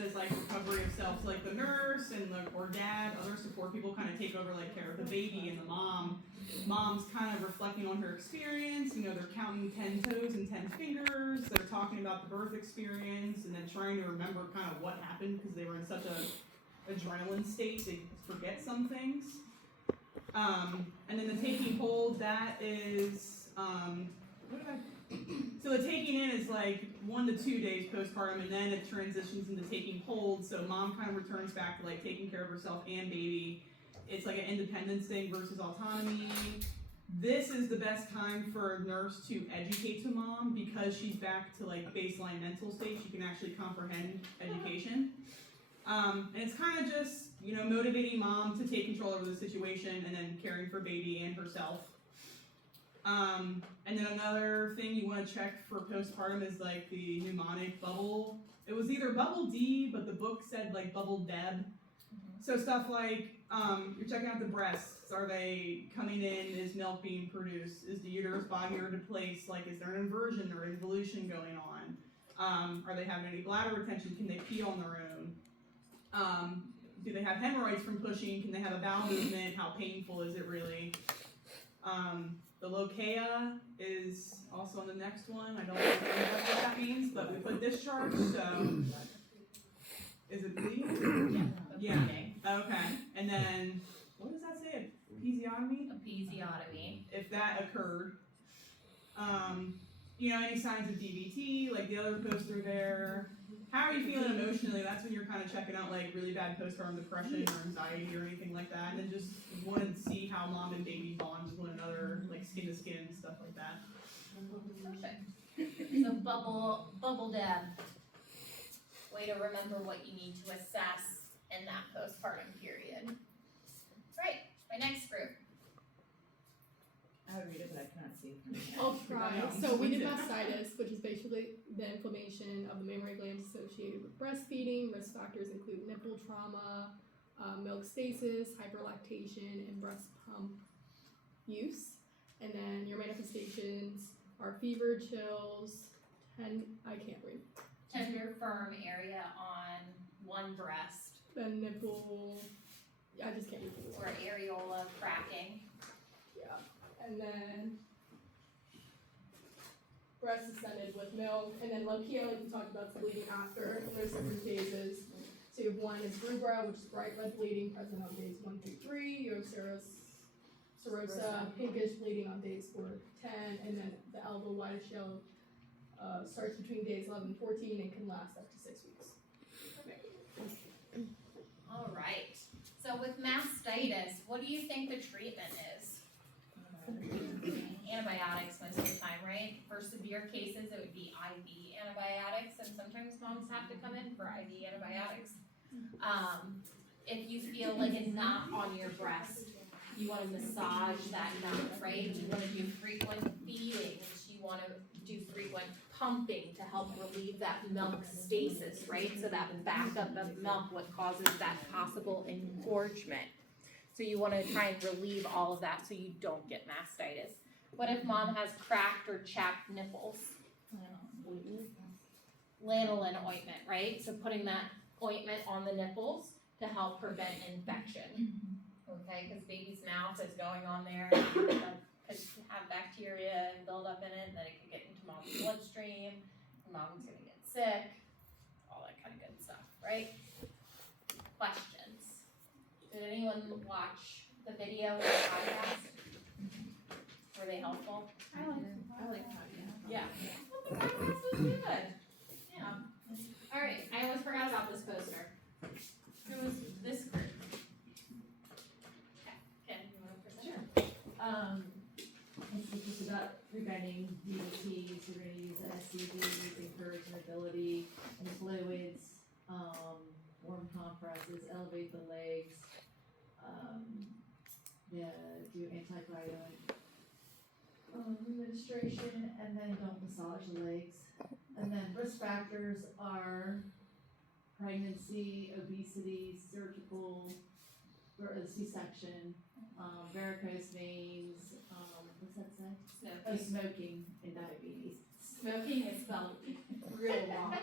as like recovery of self. So like the nurse and or dad, other support people kind of take over like care of the baby and the mom. Mom's kind of reflecting on her experience. You know, they're counting 10 toes and 10 fingers. They're talking about the birth experience and then trying to remember kind of what happened because they were in such a adrenaline state they forget some things. And then the taking hold, that is so the taking in is like 1 to 2 days postpartum, and then it transitions into taking hold. So mom kind of returns back to like taking care of herself and baby. It's like an independence thing versus autonomy. This is the best time for a nurse to educate to mom because she's back to like baseline mental state. She can actually comprehend education. And it's kind of just, you know, motivating mom to take control over the situation and then caring for baby and herself. And then another thing you want to check for postpartum is like the mnemonic bubble. It was either bubble D, but the book said like bubble Deb. So stuff like you're checking out the breasts. Are they coming in? Is milk being produced? Is the uterus boggier to place? Like, is there an inversion or involution going on? Are they having any bladder retention? Can they pee on their own? Do they have hemorrhoids from pushing? Can they have a bowel movement? How painful is it really? The lochia is also on the next one. I don't know what that means, but we put discharge, so is it bleeding? Yeah. Okay. And then, what does that say? Episiotomy? Episiotomy. If that occurred. You know, any signs of DVT, like the other poster there. How are you feeling emotionally? That's when you're kind of checking out like really bad postpartum depression or anxiety or anything like that. And then just want to see how mom and baby bond with one another, like skin to skin, stuff like that. Perfect. So bubble Deb. Way to remember what you need to assess in that postpartum period. Right, my next group. I would read it, but I cannot see it from here. I'll try. So we did mastitis, which is basically the inflammation of the mammary glands associated with breastfeeding. Risk factors include nipple trauma, milk stasis, hyperlactation, and breast pump use. And then your manifestations are fever, chills, I can't read. Tender, firm area on one breast. The nipple, I just can't read the Or areola cracking. Yeah. And then breast distended with milk, and then lochia, like we talked about, is bleeding after. There's different phases. So you have one is rubra, which is bright red bleeding, present on days 1 through 3. You have serosa, pinkish bleeding on days 4 to 10, and then the alba whitish yellow starts between days 11 and 14 and can last up to 6 weeks. All right. So with mastitis, what do you think the treatment is? Antibiotics most of the time, right? For severe cases, it would be IV antibiotics, and sometimes moms have to come in for IV antibiotics. If you feel like it's not on your breast, you want to massage that numb, right? You want to do frequent feedings. You want to do frequent pumping to help relieve that milk stasis, right? So that backup of milk, what causes that possible engorgement. So you want to try and relieve all of that so you don't get mastitis. What if mom has cracked or chapped nipples? Lanolin ointment, right? So putting that ointment on the nipples to help prevent infection. Okay, because baby's mouth is going on there, could have bacteria and build up in it, and then it could get into mom's bloodstream, and mom's gonna get sick, all that kind of good stuff, right? Questions? Did anyone watch the video or the podcast? Were they helpful? I like podcasts. Yeah. Well, the podcast was good. Yeah. All right, I almost forgot about this poster. Who was this group? Okay, Ken, you want to present? It's just about preventing DVTs. We're going to use SCVs, encourage mobility and fluids, warm compresses, elevate the legs, do antiviral administration, and then don't massage the legs. And then risk factors are pregnancy, obesity, surgical, or C-section, varicose veins, what's that say? Oh, smoking and diabetes. Smoking is spelled real wrong.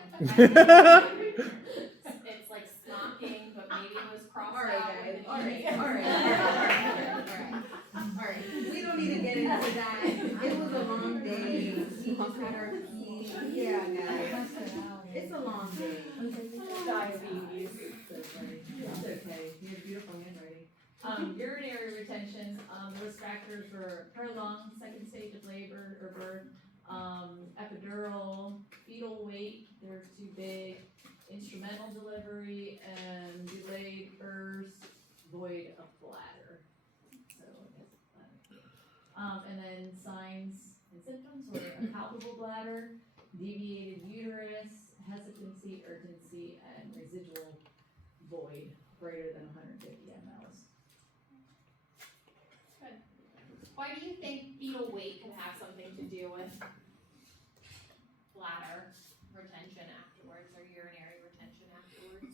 It's was crossed All right, out. guys, with the all right, meeting. all right. We don't need to get into that. It was a long day. We just had our tea. Yeah, guys. It's a long day. Diabetes. It's okay, you have beautiful handwriting. Urinary retention, the risk factors for prolonged second stage of labor or birth, epidural, fetal weight, they're too big, instrumental delivery, and delayed birth, void of bladder. So, I guess bladder. And then signs and symptoms were a palpable bladder, deviated uterus, hesitancy, urgency, and residual void greater than 150 mLs. Why do you think fetal weight could have something to do with bladder retention afterwards or urinary retention afterwards?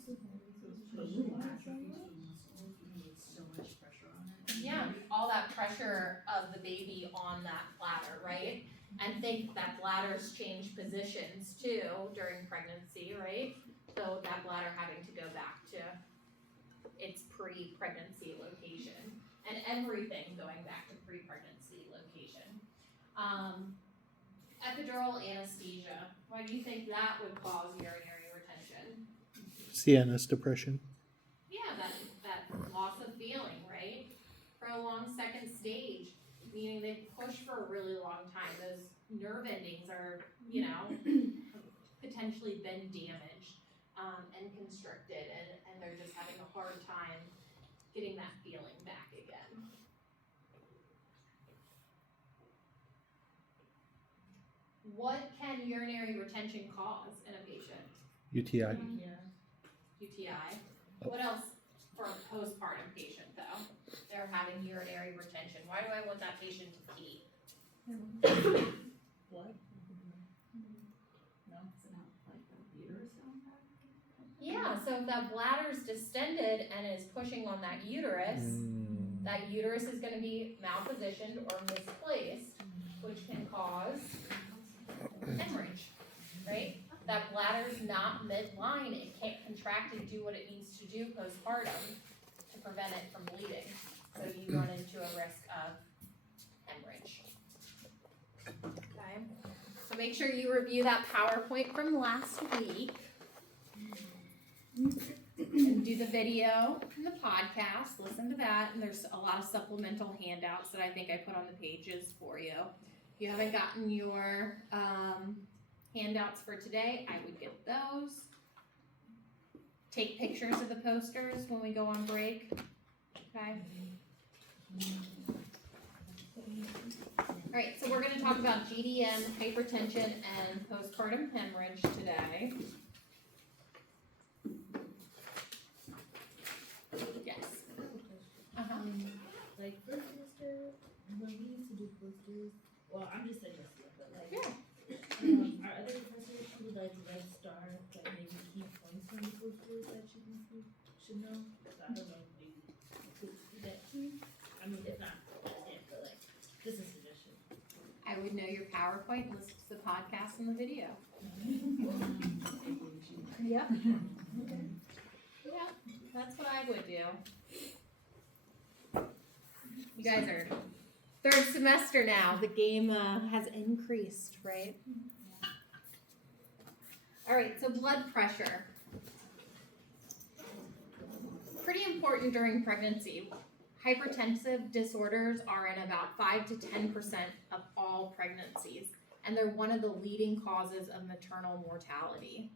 Yeah, all that pressure of the baby on that bladder, right? And think that bladders change positions too during pregnancy, right? So that bladder having to go back to its pre-pregnancy location and everything going back to pre-pregnancy location. Epidural anesthesia, why do you think that would cause urinary retention? CNS depression. Yeah, that loss of feeling, right? Prolonged second stage, meaning they push for a really long time. Those nerve endings are, potentially been damaged and constricted, and they're just having a hard time getting that feeling back again. What can urinary retention cause in a patient? UTI. UTI. What else for a postpartum patient though? They're having urinary retention. Why do I want that patient to pee? Blood? No, is it not like the uterus going back? Yeah, so if that bladder's distended and is pushing on that uterus is gonna be malpositioned or misplaced, which can cause hemorrhage, right? That bladder's not midline, it can't contract and do what it needs to do postpartum to prevent it from bleeding. So you run into a risk of hemorrhage. Okay, so make sure you review that PowerPoint from last week. And do the video and the podcast, listen to that, and there's a lot of supplemental handouts that I think I put on the pages for you. If you haven't gotten your handouts for today, I would get those. Take pictures of the posters when we go on break, okay? Alright, so we're gonna talk about GDM, hypertension, and postpartum hemorrhage today. Yes. Uh-huh. Like first semester, when we used to do posters, well, I'm just saying this year, but like, Yeah. our other professors, she would like red star, like maybe key points from the posters that should know. So I don't know, maybe you could do that too. I mean, if not, that's it, but like, just a suggestion. I would know your PowerPoint, listen to the podcast and the video. Yep. Yeah, that's what I would do. You guys are third semester now. The game has increased, right? All right, so blood pressure. Pretty important during pregnancy. Hypertensive disorders are in about 5 to 10% of all pregnancies, and they're one of the leading causes of maternal mortality.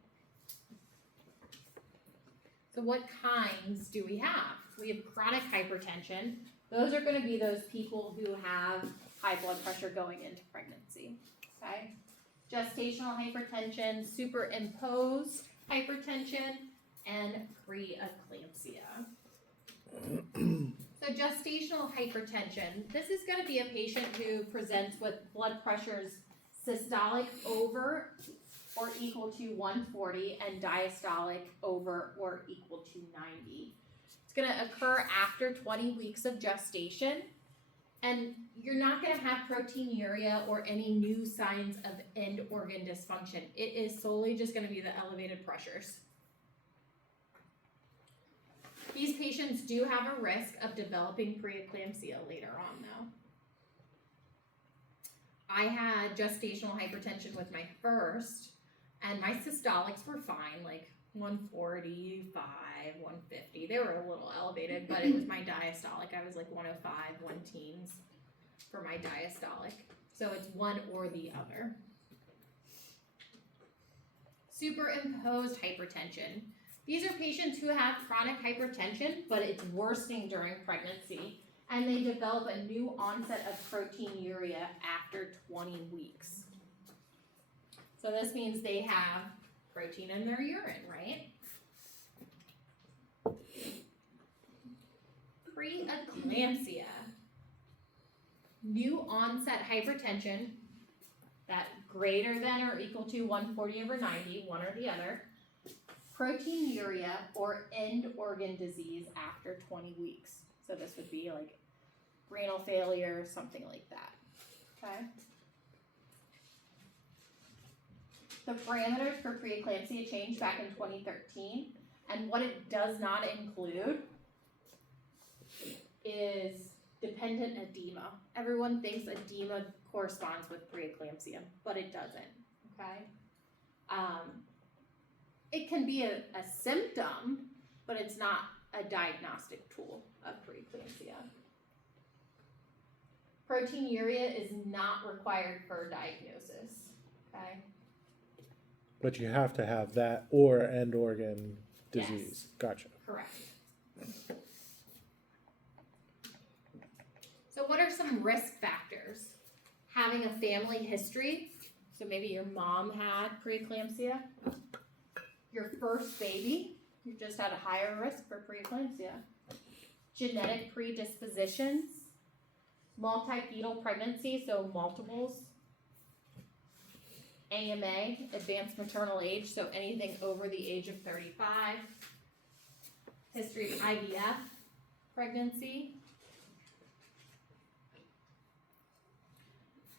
So what kinds do we have? We have chronic hypertension. Those are going to be those people who have high blood pressure going into pregnancy, okay? Gestational hypertension, superimposed hypertension, and preeclampsia. So gestational hypertension, this is going to be a patient who presents with blood pressures systolic over or equal to 140 and diastolic over or equal to 90. It's going to occur after 20 weeks of gestation, and you're not going to have proteinuria or any new signs of end organ dysfunction. It is solely just going to be the elevated pressures. These patients do have a risk of developing preeclampsia later on though. I had gestational hypertension with my first, and my systolics were fine, like 145, 150. They were a little elevated, but it was my diastolic. I was like 105, 1 teens for my diastolic. So it's one or the other. Superimposed hypertension. These are patients who have chronic hypertension, but it's worsening during pregnancy, and they develop a new onset of proteinuria after 20 weeks. So this means they have protein in their urine, right? Preeclampsia. New onset hypertension that greater than or equal to 140/90, one or the other. Proteinuria or end organ disease after 20 weeks. So this would be like renal failure, something like that, okay? The parameters for preeclampsia changed back in 2013, and what it does not include is dependent edema. Everyone thinks edema corresponds with preeclampsia, but it doesn't, okay? It can be a symptom, but it's not a diagnostic tool of preeclampsia. Proteinuria is not required for diagnosis, okay? But you have to have that or end organ disease. Gotcha. Correct. So what are some risk factors? Having a family history, so maybe your mom had preeclampsia. Your first baby, you just had a higher risk for preeclampsia. Genetic predispositions. Multi-fetal pregnancy, so multiples. AMA, advanced maternal age, so anything over the age of 35. History of IVF pregnancy.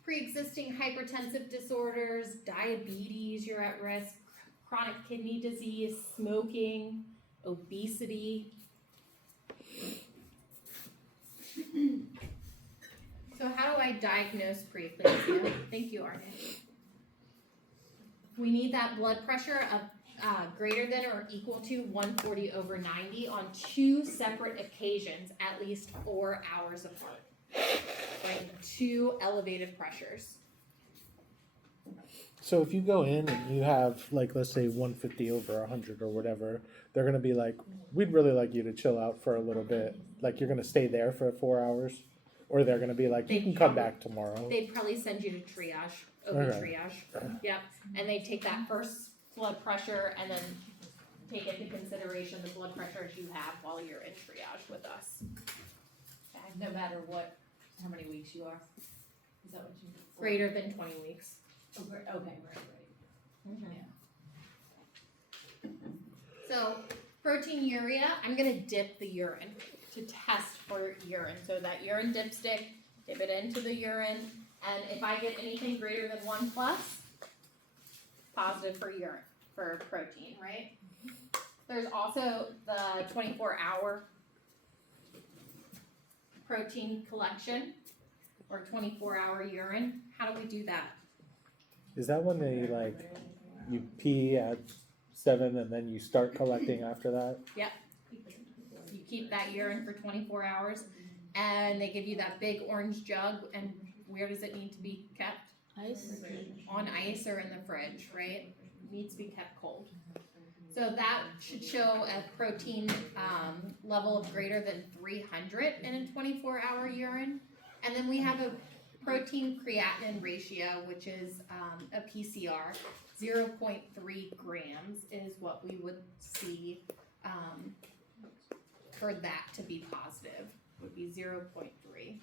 Pre-existing hypertensive disorders, diabetes, you're at risk. Chronic kidney disease, smoking, obesity. So how do I diagnose preeclampsia? Thank you, Arne. We need that blood pressure of greater than or equal to 140/90 on 2 separate occasions, at least 4 hours apart. Right, 2 elevated pressures. So if you go in and you have, like, let's say 150 over 100 or whatever, they're going to be like, we'd really like you to chill out for a little bit. Like, you're going to stay there for 4 hours? Or they're going to be like, you can come back tomorrow. They'd probably send you to triage, OB Okay. triage. Yep, and they take that first blood pressure and then take into consideration the blood pressures you have while you're in triage with us. Okay. No matter what, how many weeks you are? Is that what you? Greater than 20 weeks. Okay, right. So proteinuria, I'm gonna dip the urine to test for urine. So that urine dipstick, dip it into the urine, and if I get anything greater than 1+, positive for urine, for protein, right? There's also the 24-hour protein collection, or 24-hour urine. How do we do that? Is that when they, like, you pee at 7 and then you start collecting after that? You keep that urine for 24 hours, and they give you that big orange jug, and where does it need to be kept? Ice. On ice or in the fridge, right? It needs to be kept cold. So that should show a protein level of greater than 300 in a 24-hour urine. And then we have a protein creatinine ratio, which is a PCR. 0.3 grams is what we would see for that to be positive, would be 0.3.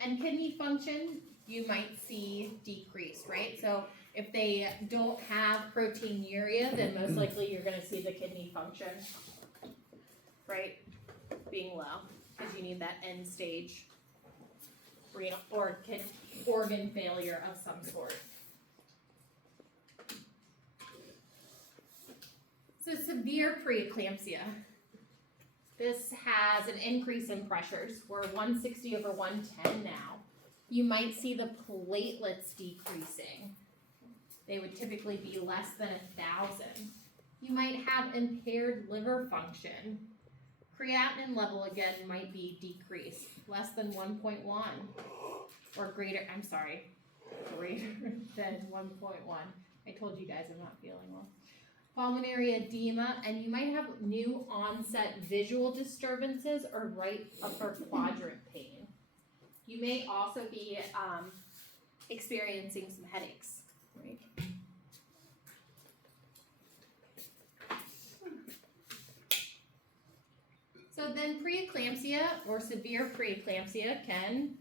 And kidney function, you might see decreased, right? So if they don't have proteinuria, then most likely you're gonna see the kidney function, right, being low, because you need that end stage renal or organ failure of some sort. So severe preeclampsia. This has an increase in pressures. We're 160 over 110 now. You might see the platelets decreasing. They would typically be less than 1,000. You might have impaired liver function. Creatinine level again might be decreased, less than 1.1 or greater, greater than 1.1. I told you guys I'm not feeling well. Pulmonary edema, and you might have new onset visual disturbances or right upper quadrant pain. You may also be experiencing some headaches, right? So then preeclampsia or severe preeclampsia can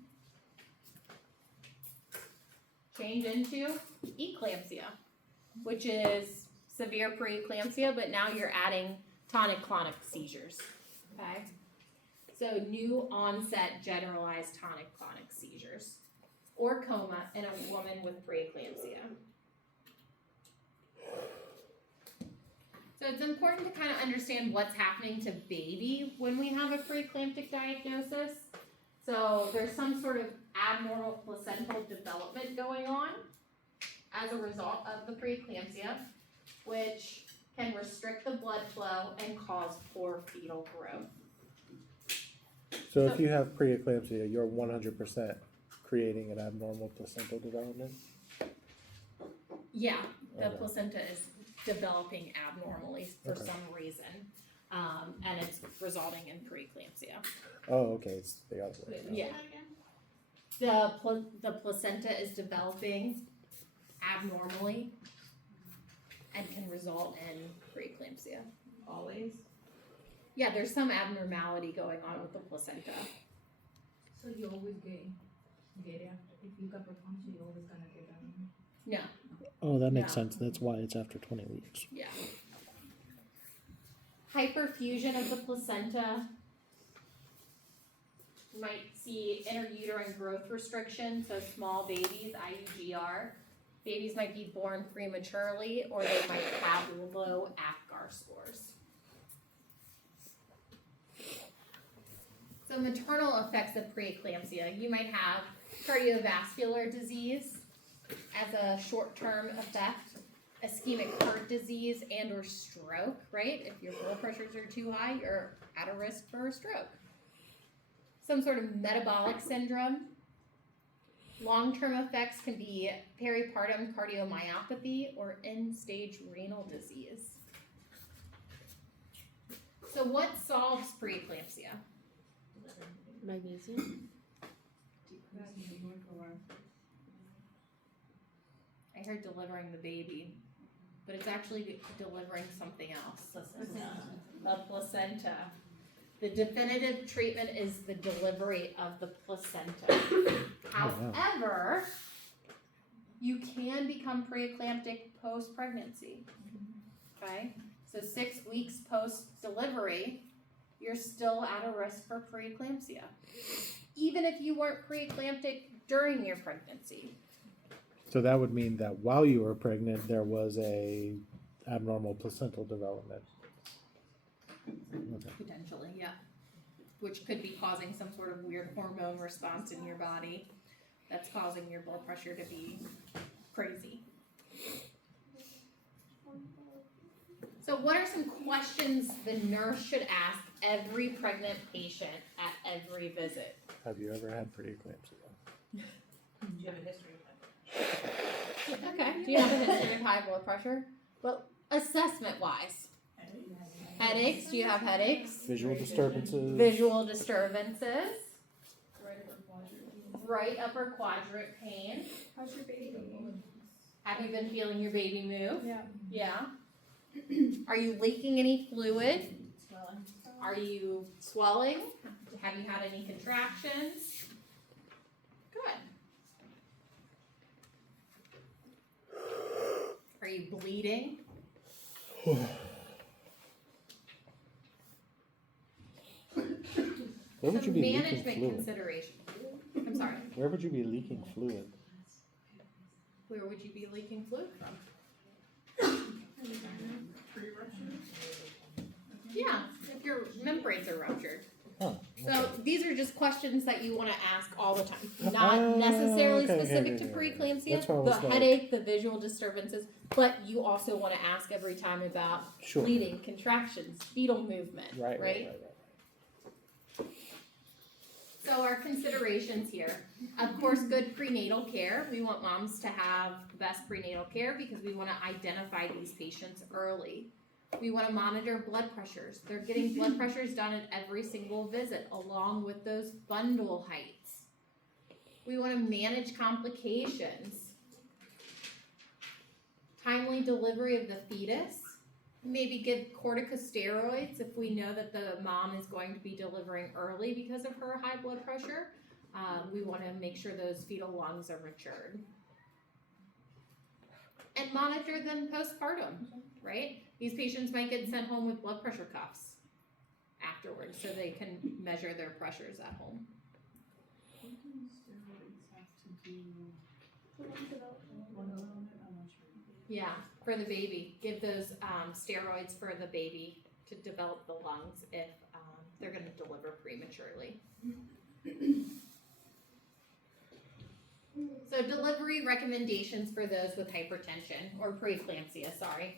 change into eclampsia, which is severe preeclampsia, but now you're adding tonic-clonic seizures, okay? So new onset generalized tonic-clonic seizures or coma in a woman with preeclampsia. So it's important to kind of understand what's happening to baby when we have a preeclamptic diagnosis. So there's some sort of abnormal placental development going on as a result of the preeclampsia, which can restrict the blood flow and cause poor fetal growth. So if you have preeclampsia, you're 100% creating an abnormal placental development? Yeah, the Okay. placenta is developing abnormally for Okay. some reason, and it's resulting in preeclampsia. Oh, okay, it's the other way. around. Yeah. The placenta is developing abnormally and can result in preeclampsia. Always. Yeah, there's some abnormality going on with the placenta. So you always get it after, if you got preeclampsia, you always gonna get them. No, Oh, that makes Yeah. sense. That's why it's after 20 weeks. yeah. Hyperfusion of the placenta. You might see interuterine growth restriction, so small babies, IUGR. Babies might be born prematurely or they might have low APGAR scores. So maternal effects of preeclampsia. You might have cardiovascular disease as a short-term effect, ischemic heart disease and or stroke, right? If your blood pressures are too high, you're at a risk for a stroke. Some sort of metabolic syndrome. Long-term effects can be peripartum cardiomyopathy or end-stage renal disease. So what solves preeclampsia? Magnesium. I heard delivering the baby, but it's actually delivering something else. The placenta. The definitive treatment is the delivery of the placenta. wow. However, you can become preeclamptic post-pregnancy. Okay? So 6 weeks post-delivery, you're still at a risk for preeclampsia. Even if you weren't preeclamptic during your pregnancy. So that would mean that while you were pregnant, there was a abnormal placental development. Okay. Potentially, yeah. Which could be causing some sort of weird hormone response in your body that's causing your blood pressure to be crazy. So what are some questions the nurse should ask every pregnant patient at every visit? Have you ever had preeclampsia? Do you have a history of that? Okay, do you have a history of high blood pressure? Well, assessment-wise. Headaches, do you have headaches? Visual disturbances? Visual disturbances, Right upper quadrant. right upper quadrant pain. How's your baby doing? Have you been feeling your baby move? Yeah. Yeah. Are you leaking any fluid? Are you swelling? Have you had any contractions? Good. Are you bleeding? Where would you Some be leaking management fluid? consideration. I'm sorry. Where would you be leaking fluid? Where would you be leaking fluid from? Pre-rupture? Yeah, if your membrane sternoroids are ruptured. Oh, So these are just questions that you want to ask all the time, Oh, not necessarily okay, specific okay, to okay. preeclampsia, That's what I the was like- headache, the visual disturbances, but you also want to ask every time about Sure. bleeding, contractions, fetal movement, Right. So our considerations here, of course, good prenatal care. We want moms to have the best prenatal care because we want to identify these patients early. We want to monitor blood pressures. They're getting blood pressures done at every single visit along with those bundle heights. We want to manage complications. Timely delivery of the fetus. Maybe give corticosteroids if we know that the mom is going to be delivering early because of her high blood pressure. We want to make sure those fetal lungs are matured. And monitor them postpartum, right? These patients might get sent home with blood pressure cuffs afterwards so they can measure their pressures at home. Yeah, for the baby. Give those steroids for the baby to develop the lungs if they're going to deliver prematurely. So delivery recommendations for those with hypertension or preeclampsia, sorry.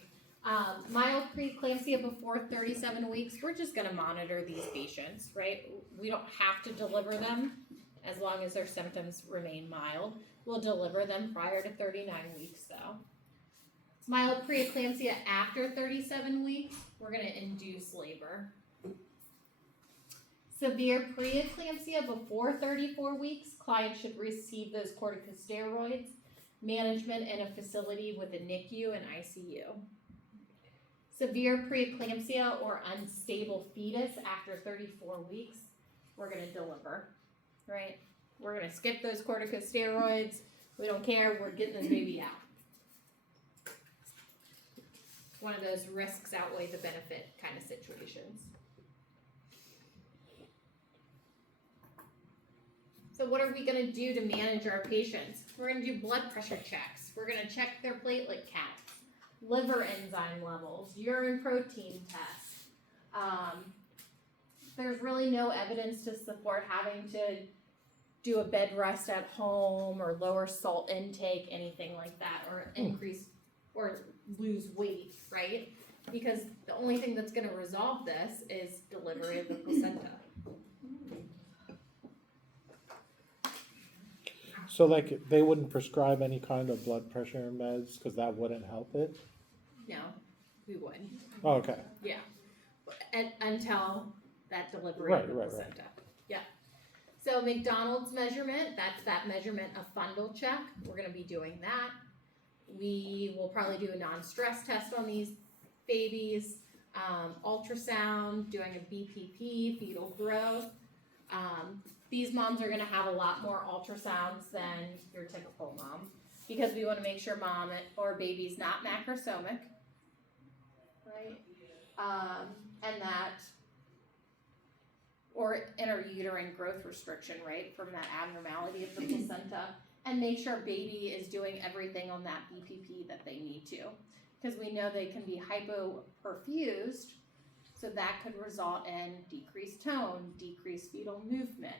Mild preeclampsia before 37 weeks, we're just going to monitor these patients, right? We don't have to deliver them as long as their symptoms remain mild. We'll deliver them prior to 39 weeks though. Mild preeclampsia after 37 weeks, we're going to induce labor. Severe preeclampsia before 34 weeks, clients should receive those corticosteroids, management in a facility with a NICU and ICU. Severe preeclampsia or unstable fetus after 34 weeks, we're going to deliver, right? We're going to skip those corticosteroids. We don't care. We're getting this baby out. One of those risks outweigh the benefit kind of situations. So what are we going to do to manage our patients? We're going to do blood pressure checks. We're going to check their platelet counts, liver enzyme levels, urine protein tests. There's really no evidence to support having to do a bed rest at home or lower salt intake, anything like that, or increase or lose weight, right? Because the only thing that's going to resolve this is delivery of the placenta. So like they wouldn't prescribe any kind of blood pressure meds because that wouldn't help it? No, we wouldn't. Oh, okay. Yeah. Until that delivery Right, of the right, right. placenta. Yeah. So McDonald's measurement, that's that measurement of fundal check. We're going to be doing that. We will probably do a non-stress test on these babies, ultrasound, doing a BPP, fetal growth. These moms are going to have a lot more ultrasounds than your typical mom because we want to make sure mom or baby's not macrosomic, right? And that, or interuterine growth restriction, right, from that abnormality of the placenta, and make sure baby is doing everything on that BPP that they need to. Because we know they can be hypoperfused, so that could result in decreased tone, decreased fetal movement.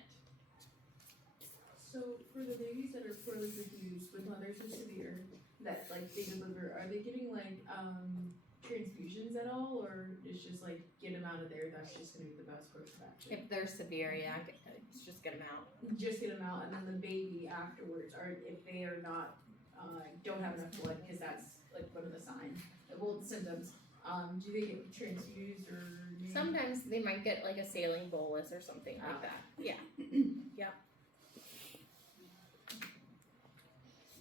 So for the babies that are poorly perfused with mothers who severe, that like they deliver, are they getting like transfusions at all, or it's just like get them out of there? That's just gonna be the best course of action. If they're severe, yeah, it's just get them out. Just get them out, and then the baby afterwards, or if they are not, don't have enough blood, because that's like one of the signs, well, the symptoms. Do they get transfused or? Sometimes they might get like a saline bolus or something like that. Yeah. Yep.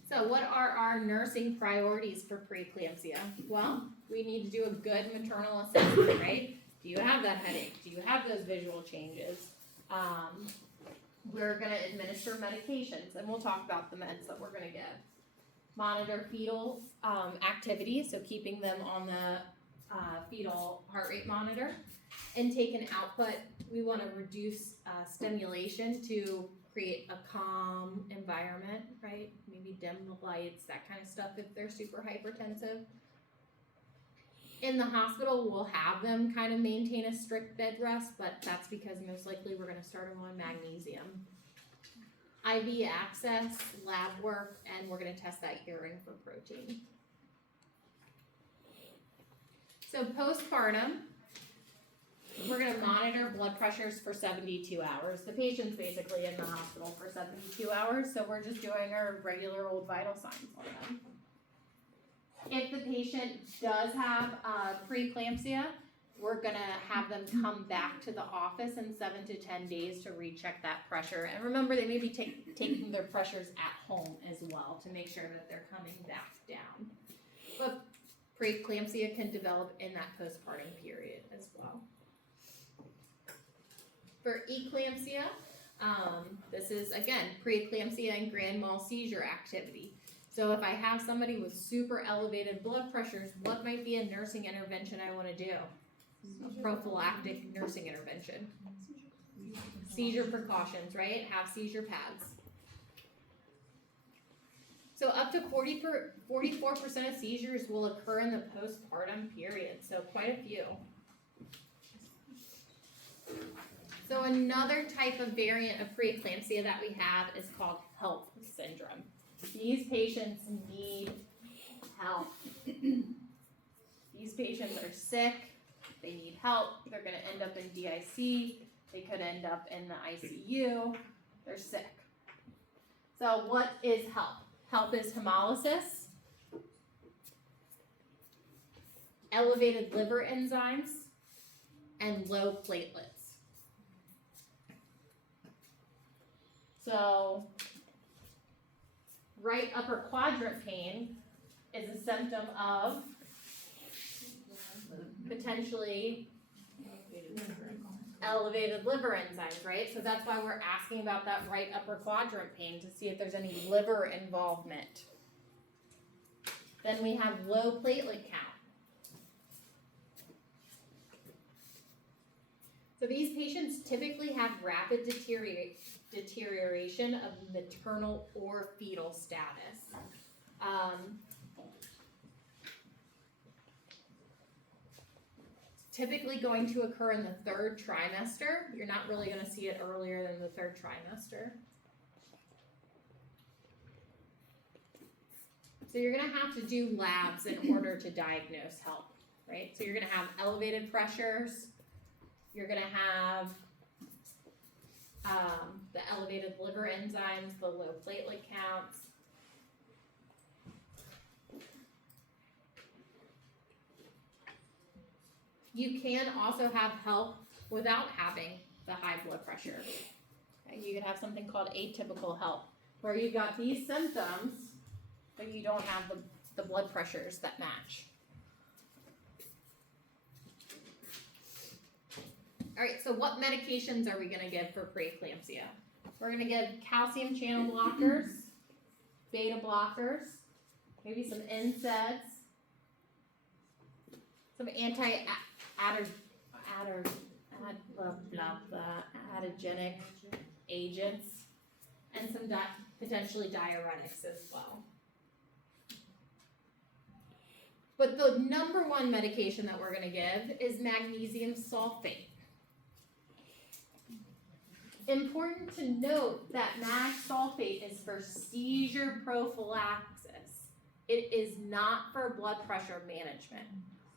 So what are our nursing priorities for preeclampsia? Well, we need to do a good maternal assessment, right? Do you have that headache? Do you have those visual changes? We're gonna administer medications, and we'll talk about the meds that we're gonna give. Monitor fetal activity, so keeping them on the fetal heart rate monitor. Intake and output, we want to reduce stimulation to create a calm environment, right? Maybe dim the lights, that kind of stuff if they're super hypertensive. In the hospital, we'll have them kind of maintain a strict bed rest, but that's because most likely we're gonna start them on magnesium. IV access, lab work, and we're gonna test that urine for protein. So postpartum, we're gonna monitor blood pressures for 72 hours. The patient's basically in the hospital for 72 hours, so we're just doing our regular old vital signs on them. If the patient does have preeclampsia, we're gonna have them come back to the office in 7 to 10 days to recheck that pressure. And remember, they may be taking their pressures at home as well to make sure that they're coming back down. But preeclampsia can develop in that postpartum period as well. For eclampsia, this is again preeclampsia and grand mal seizure activity. So if I have somebody with super elevated blood pressures, what might be a nursing intervention I want to do? A prophylactic nursing intervention. Seizure precautions, right? Have seizure pads. So up to 44% of seizures will occur in the postpartum period, so quite a few. So another type of variant of preeclampsia that we have is called HELP syndrome. These patients need help. These patients are sick, they need help, they're gonna end up in DIC, they could end up in the ICU, they're sick. So what is HELP? HELP is hemolysis, elevated liver enzymes, and low platelets. So, right upper quadrant pain is a symptom of potentially elevated liver enzymes, right? So that's why we're asking about that right upper quadrant pain to see if there's any liver involvement. Then we have low platelet count. So these patients typically have rapid deterioration of maternal or fetal status. Typically going to occur in the 3rd trimester. You're not really going to see it earlier than the 3rd trimester. So you're going to have to do labs in order to diagnose HELP, right? So you're going to have elevated pressures. You're going to have the elevated liver enzymes, the low platelet counts. You can also have HELP without having the high blood pressure. Okay, you could have something called atypical HELP, where you've got these symptoms, but you don't have the blood pressures that match. All right, so what medications are we gonna give for preeclampsia? We're gonna give calcium channel blockers, beta blockers, maybe some NSAIDs, some anti-addigenic agents, and some potentially diuretics as well. But the number one medication that we're gonna give is magnesium sulfate. Important to note that mag sulfate is for seizure prophylaxis. It is not for blood pressure management.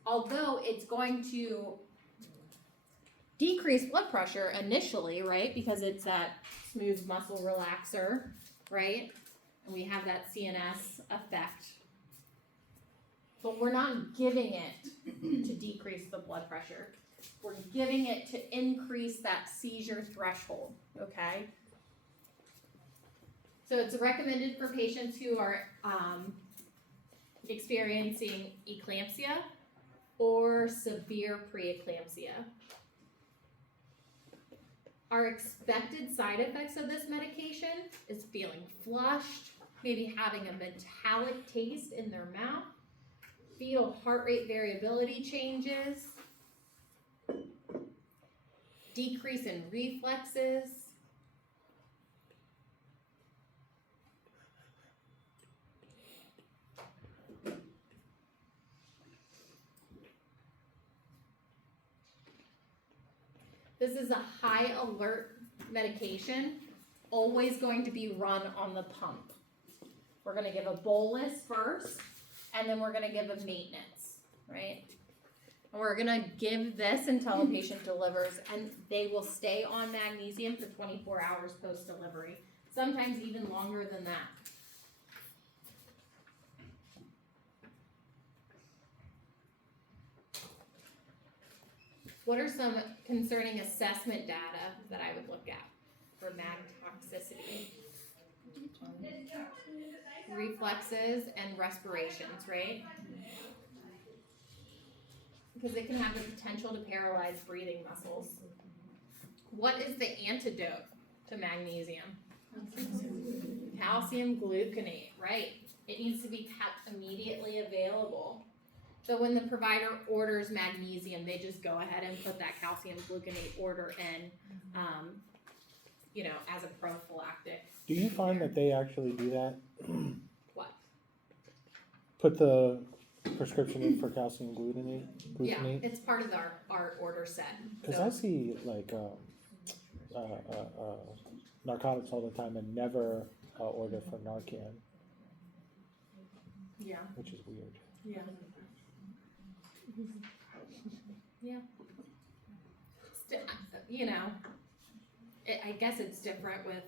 Although it's going to decrease blood pressure initially, right? Because it's that smooth muscle relaxer, right? And we have that CNS effect. But we're not giving it to decrease the blood pressure. We're giving it to increase that seizure threshold, okay? So it's recommended for patients who are experiencing eclampsia or severe preeclampsia. Our expected side effects of this medication is feeling flushed, maybe having a metallic taste in their mouth, fetal heart rate variability changes, decrease in reflexes, This is a high alert medication, always going to be run on the pump. We're gonna give a bolus first, and then we're gonna give a maintenance, right? And we're gonna give this until a patient delivers, and they will stay on magnesium for 24 hours post-delivery, sometimes even longer than that. What are some concerning assessment data that I would look at for mag toxicity? Reflexes and respirations, right? Because it can have the potential to paralyze breathing muscles. What is the antidote to magnesium? Calcium gluconate, right? It needs to be kept immediately available. So when the provider orders magnesium, they just go ahead and put that calcium gluconate order in, as a prophylactic. Do you find that they actually do that? What? Put the prescription in for calcium glutamate? Yeah, it's part of our order set. Because So- I see like narcotics all the time and never order for Narcan, Yeah. which is weird. Yeah. Yeah. I guess it's different with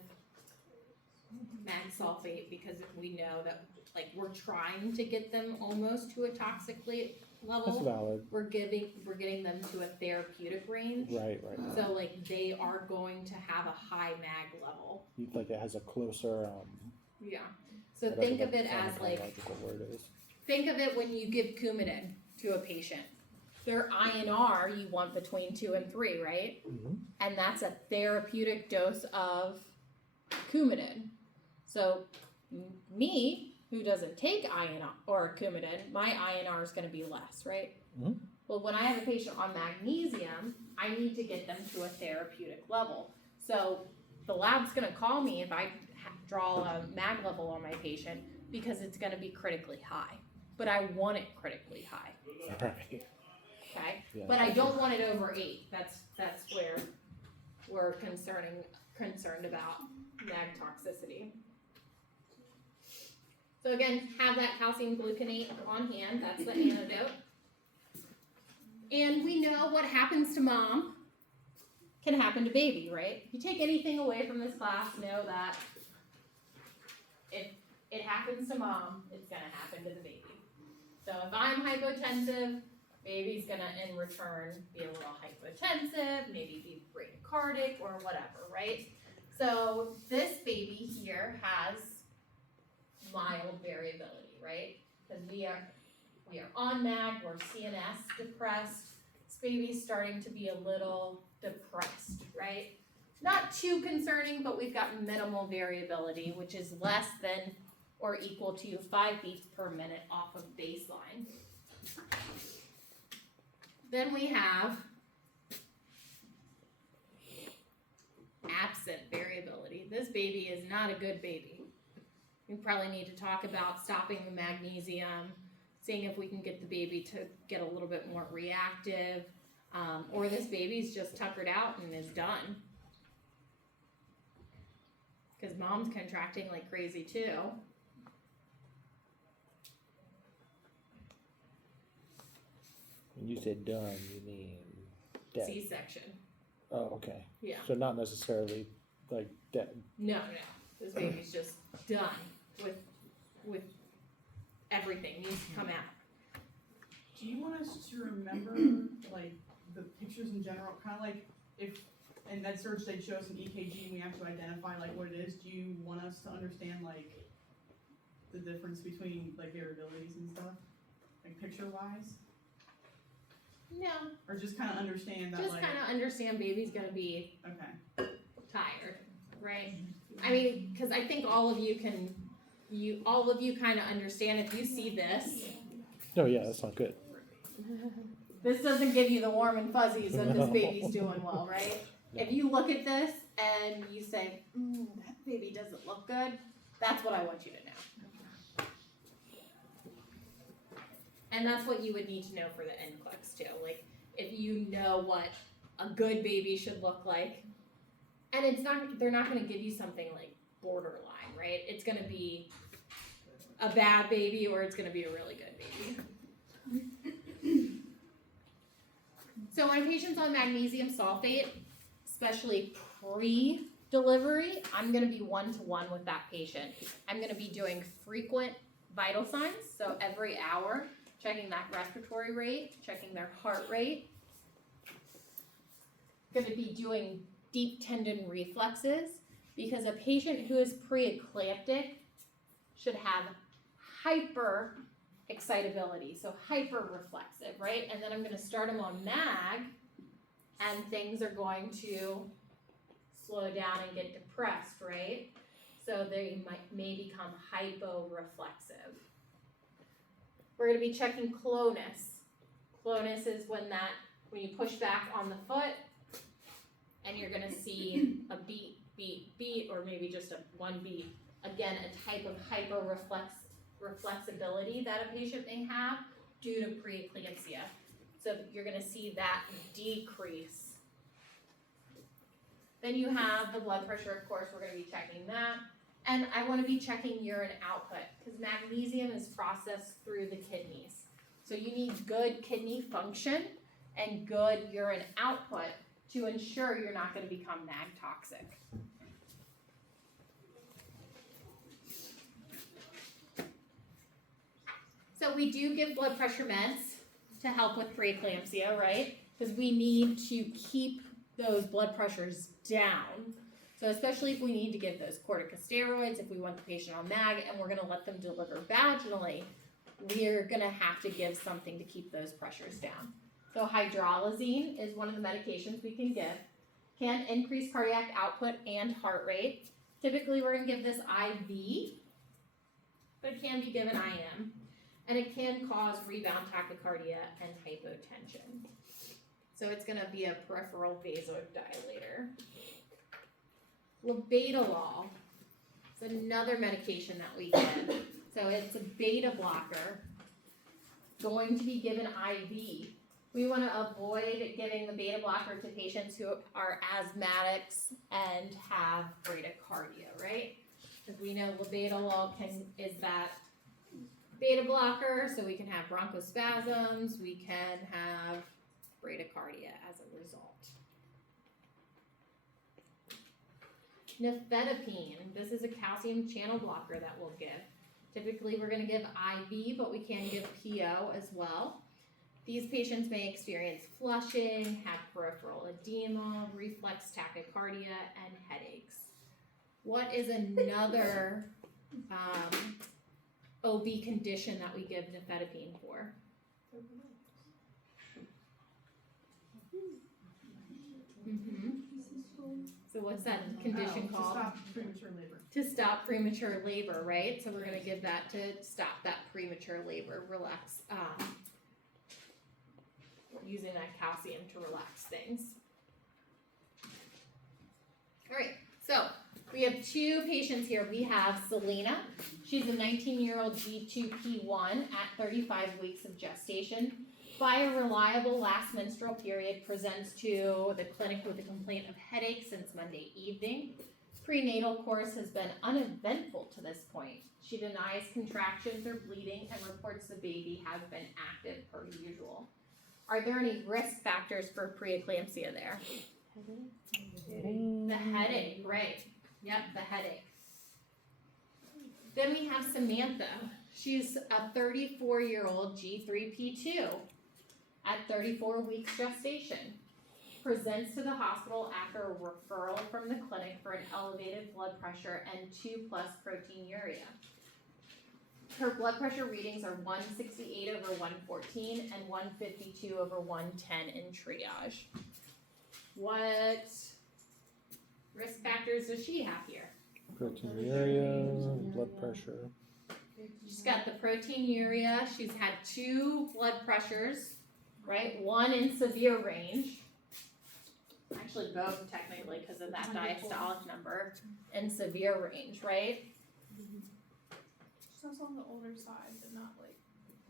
mag sulfate because we know that, like, we're trying to get them almost to a toxic That's level. valid. We're getting them to a therapeutic range. Right. So, like, they are going to have a high mag level. Like it has a closer. Yeah. So whatever think of the it as like, pharmacological word is. think of it when you give Coumadin to a patient. Their INR you want between 2 and 3, right? Mhm. And that's a therapeutic dose of Coumadin. So me, who doesn't take INR or Coumadin, my INR is going to be less, right? Mhm. Well, when I have a patient on magnesium, I need to get them to a therapeutic level. So the lab's going to call me if I draw a mag level on my patient because it's going to be critically high. But I want it critically high. Right. Okay, Yeah. but I don't want it over 8. That's where we're concerned about mag toxicity. So again, have that calcium gluconate on hand. That's the antidote. And we know what happens to mom can happen to baby, right? If you take anything away from this class, know that if it happens to mom, it's gonna happen to the baby. So if I'm hypotensive, baby's gonna in return be a little hypotensive, maybe be bradycardic or whatever, right? So this baby here has mild variability, right? Because we are on mag, we're CNS depressed. This baby's starting to be a little depressed, right? Not too concerning, but we've got minimal variability, which is less than or equal to 5 beats per minute off of baseline. Then we have absent variability. This baby is not a good baby. We probably need to talk about stopping the magnesium, seeing if we can get the baby to get a little bit more reactive, or this baby's just tuckered out and is done. Because mom's contracting like crazy too. When you said done, you mean dead. C-section. Oh, okay. Yeah. So not necessarily like dead. No. This baby's just done with everything needs to come out. Do you want us to remember, like, the pictures in general, kind of like if in that search they show us an EKG and we have to identify like what it is? Do you want us to understand like the difference between like variabilities and stuff, like picture wise, No, or just kind of understand that just like kind of understand baby's gonna be okay, tired, right? I mean, because I think all of you kind of understand if you see this. No, yeah, that's not good. This doesn't give you the warm and fuzzies that this No. baby's doing well, right? No. If you look at this and you say, that baby doesn't look good, that's what I want you to know. And that's what you would need to know for the NCLEX too. Like, if you know what a good baby should look like. And they're not gonna give you something like borderline, right? It's gonna be a bad baby or it's gonna be a really good baby. So when a patient's on magnesium sulfate, especially pre-delivery, I'm gonna be one-to-one with that patient. I'm gonna be doing frequent vital signs, so every hour, checking that respiratory rate, checking their heart rate. Gonna be doing deep tendon reflexes, because a patient who is preeclamptic should have hyper excitability, so hyper reflexive, right? And then I'm gonna start them on MAG, and things are going to slow down and get depressed, right? So they may become hyporeflexive. We're gonna be checking clonus. Clonus is when you push back on the foot, and you're gonna see a beat, beat, beat, or maybe just a one beat. Again, a type of hyporeflexibility that a patient may have due to preeclampsia. So you're gonna see that decrease. Then you have the blood pressure, of course, we're gonna be checking that. And I wanna be checking urine output, because magnesium is processed through the kidneys. So you need good kidney function and good urine output to ensure you're not gonna become mag toxic. So we do give blood pressure meds to help with preeclampsia, right? Because we need to keep those blood pressures down. So especially if we need to give those corticosteroids, if we want the patient on MAG and we're gonna let them deliver vaginally, we're gonna have to give something to keep those pressures down. So hydralazine is one of the medications we can give. Can increase cardiac output and heart rate. Typically we're gonna give this IV, but it can be given IM. And it can cause rebound tachycardia and hypotension. So it's gonna be a peripheral vasodilator. Labetalol is another medication that we give. So it's a beta blocker, going to be given IV. We want to avoid giving the beta blocker to patients who are asthmatics and have bradycardia, right? Because we know labetalol is that beta blocker, so we can have bronchospasms, we can have bradycardia as a result. Nifedipine, this is a calcium channel blocker that we'll give. Typically we're going to give IV, but we can give PO as well. These patients may experience flushing, have peripheral edema, reflex tachycardia, and headaches. What is another OB condition that we give nifedipine for? So what's that condition called? To stop premature labor. To stop premature labor, right? So we're gonna give that to stop that premature labor, relax, using that calcium to relax things. All right, so we have two patients here. We have Selena. She's a 19-year-old G2P1 at 35 weeks of gestation. By a reliable last menstrual period, presents to the clinic with a complaint of headache since Monday evening. Prenatal course has been uneventful to this point. She denies contractions or bleeding and reports the baby has been active per usual. Are there any risk factors for preeclampsia there? The headache, right. Yep, the headache. Then we have Samantha. She's a 34-year-old G3P2 at 34 weeks gestation. Presents to the hospital after a referral from the clinic for an elevated blood pressure and 2+ proteinuria. Her blood pressure readings are 168/114 and 152/110 in triage. What risk factors does she have here? Proteinuria, blood pressure. She's got the proteinuria. She's had 2 blood pressures, right? One in severe range. Actually, both technically because of that diastolic number in severe range, right? She's also on the older side, but not like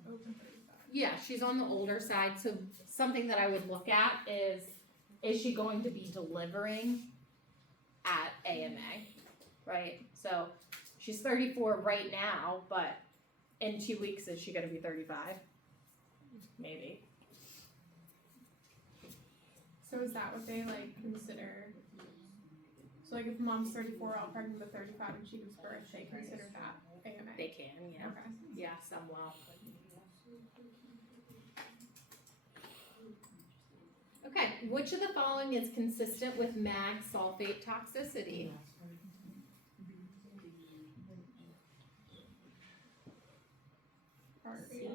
over 35. Yeah, she's on the older side. So something that I would look at is is she going to be delivering at AMA, right? So she's 34 right now, but in 2 weeks, is she gonna be 35? Maybe. So is that what they like consider? So like if mom's 34, all pregnant with 35 and she gives birth, they consider that AMA? They can, yeah. Okay. Yeah, some will. Okay, which of the following is consistent with mag sulfate toxicity? Heart rate,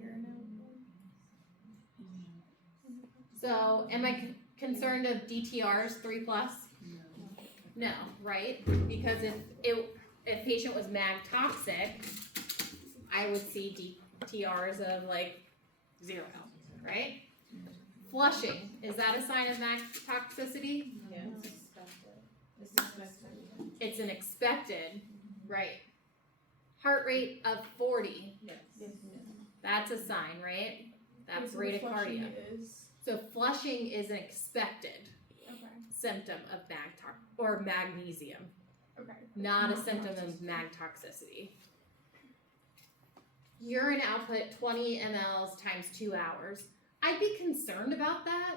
urine output. So, am I concerned of DTRs 3+? No, right? Because if patient was mag toxic, I would see DTRs of like 0, right? Flushing, is that a sign of mag toxicity? It's an expected, right? Heart rate of 40, that's a sign, right? That's So the flushing bradycardia. is, So flushing is an expected okay, symptom of or magnesium, okay. not a symptom of mag toxicity. Urine output 20 mLs times 2 hours. I'd be concerned about that,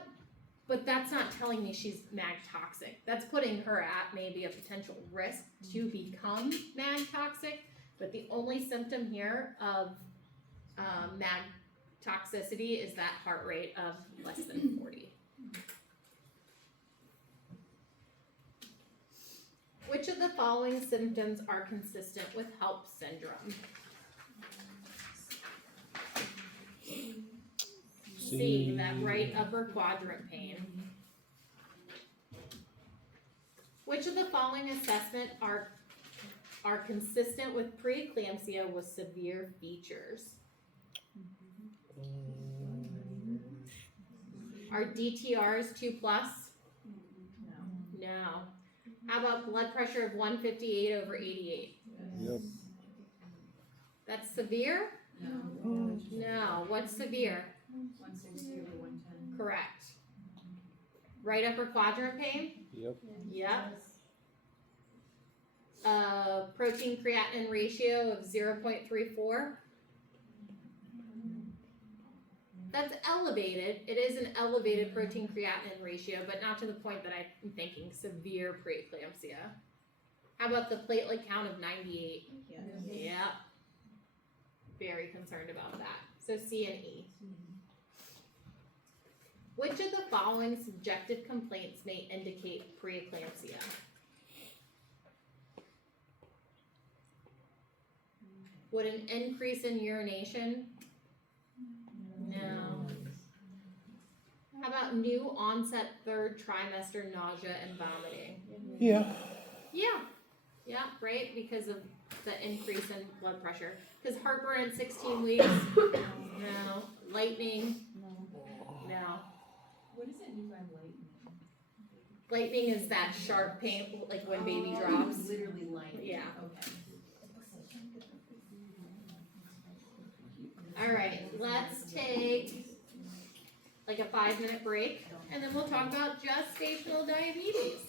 but that's not telling me she's mag toxic. That's putting her at maybe a potential risk to become mag toxic, but the only symptom here of mag toxicity is that heart rate of less than 40. Which of the following symptoms are consistent with HELLP syndrome? C, that right upper quadrant pain. Which of the following assessment are consistent with preeclampsia with severe features? Are DTRs 2+? No. How about blood pressure of 158/88? Yep. That's severe? No. What's severe? 162 to 110. Correct. Right upper quadrant pain? Yep. Yep. Protein creatinine ratio of 0.34. That's elevated. It is an elevated protein creatinine ratio, but not to the point that I'm thinking severe preeclampsia. How about the platelet count of 98? Yep. Very concerned about that. So C and E. Which of the following subjective complaints may indicate preeclampsia? Would an increase in urination? No. How about new onset 3rd trimester nausea and vomiting? Yeah. Yeah, right, because of the increase in blood pressure. Because heartburn at 16 weeks? No. Lightning? No. What does it mean by lightning? Lightning is that sharp pain, like when baby drops. Literally lightning. Yeah. Okay. Alright, let's take like a 5-minute break and then we'll talk about gestational diabetes.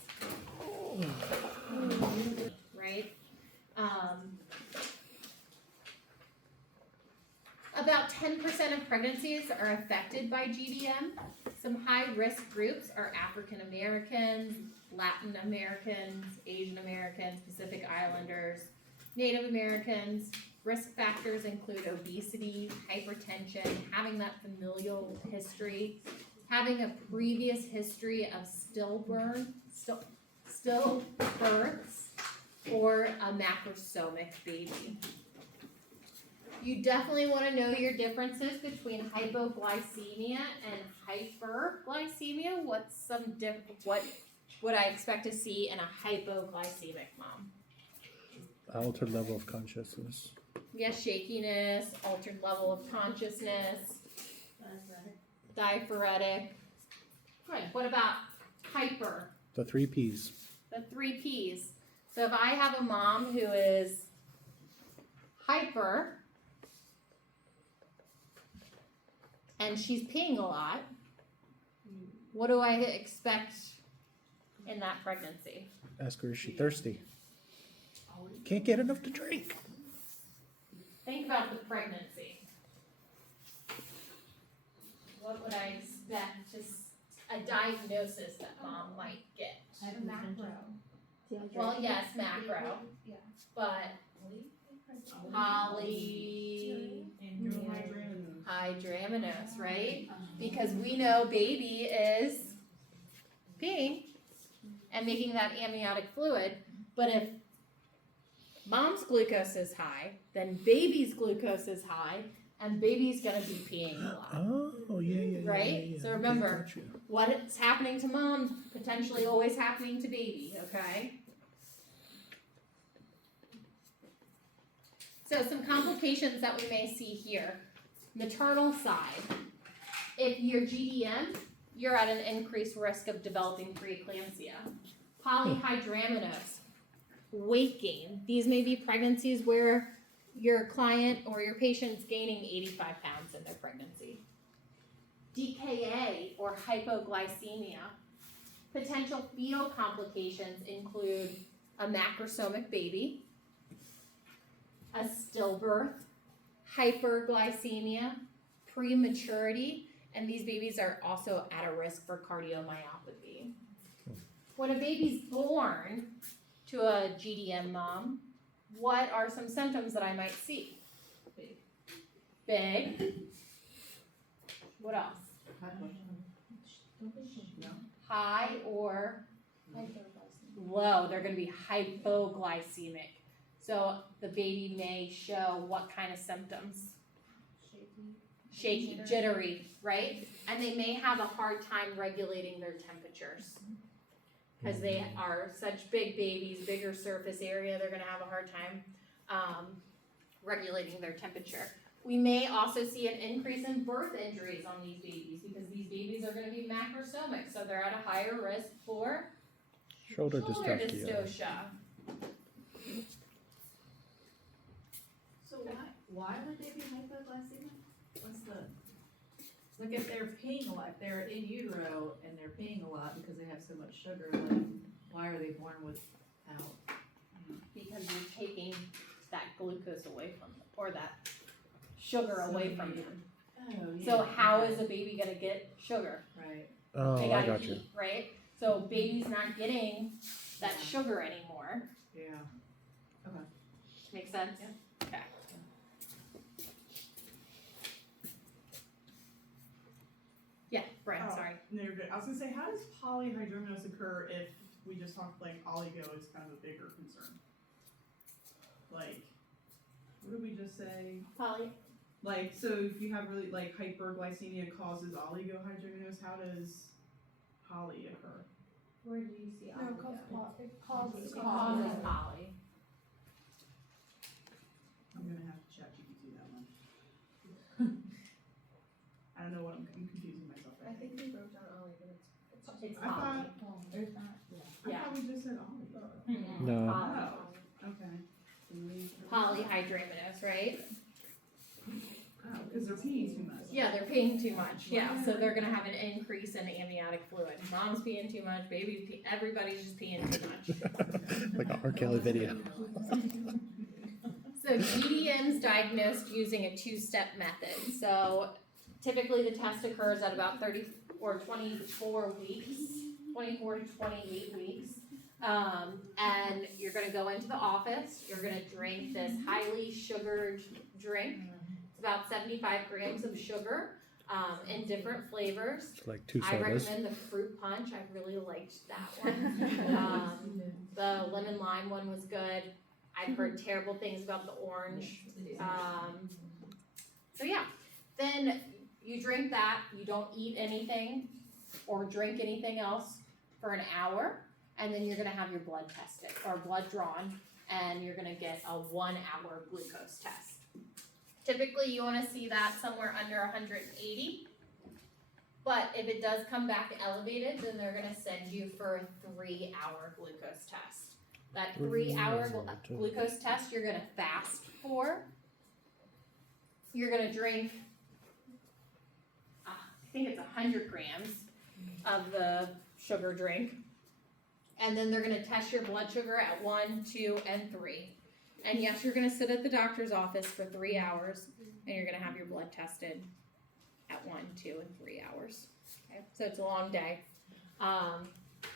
Right? About 10% of pregnancies are affected by GDM. Some high-risk groups are African Americans, Latin Americans, Asian Americans, Pacific Islanders, Native Americans. Risk factors include obesity, hypertension, having that familial history, having a previous history of stillbirths, or a macrosomic baby. You definitely want to know your differences between hypoglycemia and hyperglycemia. What's some what would I expect to see in a hypoglycemic mom? Altered level of consciousness. Yes, shakiness, altered level of consciousness, diaphoretic. Good. What about hyper? The 3 Ps. The 3 Ps. So if I have a mom who is hyper and she's peeing a lot, what do I expect in that pregnancy? Ask her, is she thirsty? Can't get enough to drink. Think about the pregnancy. What would I expect a diagnosis that mom might get? Well, yes, macro, Yeah. but hydramnios, right? Because we know baby is peeing and making that amniotic fluid, but if mom's glucose is high, then baby's glucose is high, and baby's gonna be peeing a lot. Oh, yeah. Right? So Okay, remember, gotcha. What's happening to mom, potentially always happening to baby, okay? So some complications that we may see here. Maternal side. If you're GDM, you're at an increased risk of developing preeclampsia. Polyhydramnios, weight gain. These may be pregnancies where your client or your patient's gaining 85 pounds in their pregnancy. DKA or hypoglycemia. Potential fetal complications include a macrosomic baby, a stillbirth, hyperglycemia, prematurity, and these babies are also at a risk for cardiomyopathy. When a baby's born to a GDM mom, what are some symptoms that I might see? Big. What else? High or low. They're going to be hypoglycemic. So the baby may show what kind of symptoms? Shaky, jittery, right? And they may have a hard time regulating their temperatures. Because they are such big babies, bigger surface area, they're going to have a hard time regulating their temperature. We may also see an increase in birth injuries on these babies because these babies are going to be macrosomic, so they're at a higher risk for Shoulder shoulder dystocia. dystocia. So why would they be hypoglycemic? What's the, like if they're peeing a lot, if they're in utero and they're peeing a lot because they have so much sugar, like why are they born without? Because you're taking that glucose away from them, or that sugar away from them. Oh, yeah. So how is a baby going to get sugar? Right. Oh, They I gotta got you. eat, right? So baby's not getting that sugar anymore. Yeah. Make sense? Yeah. Okay. Yeah, Brian, Oh. sorry. No, you're good. I was gonna say, how does polyhydramnios occur if we just talked like oligo is kind of a bigger concern? Like, what did we just say? Polly? Like, so if you have really, like, hyperglycemia causes oligohydramnios, how does poly occur? Where do you see No, it causes Causes poly. I'm gonna have to chat GPT that one. I don't know what I'm confusing myself right now. we wrote down Ollie, but It's I poly. thought, I Yeah. thought we just said oligo. No. Poly. Okay. Polyhydramnios, right? Oh, because they're peeing too much. Yeah, they're peeing too much. Yeah, so they're gonna have an increase in amniotic fluid. Mom's peeing too much, baby's everybody's just peeing too much. Like a R. Kelly video. So GDM's diagnosed using a two-step method. So typically the test occurs at about 30 or 24 weeks, 24 to 28 weeks. And you're gonna go into the office, you're gonna drink this highly sugared drink. It's about 75 grams of sugar, in different flavors. Like 2 I sodas. recommend the fruit punch, I really liked that one. The lemon lime one was good. I've heard terrible things about the orange. So yeah, then you drink that, you don't eat anything or drink anything else for an hour, and then you're gonna have your blood tested or blood drawn, and you're gonna get a 1 hour glucose test. Typically you wanna see that somewhere under 180. But if it does come back elevated, then they're gonna send you for a 3 hour glucose test. That 3 hour glucose test, you're gonna fast for. You're gonna drink, I think it's 100 grams, of the sugar drink. And then they're gonna test your blood sugar at 1, 2, and 3. And yes, you're gonna sit at the doctor's office for 3 hours, and you're gonna have your blood tested at 1, 2, and 3 hours. Okay, so it's a long day.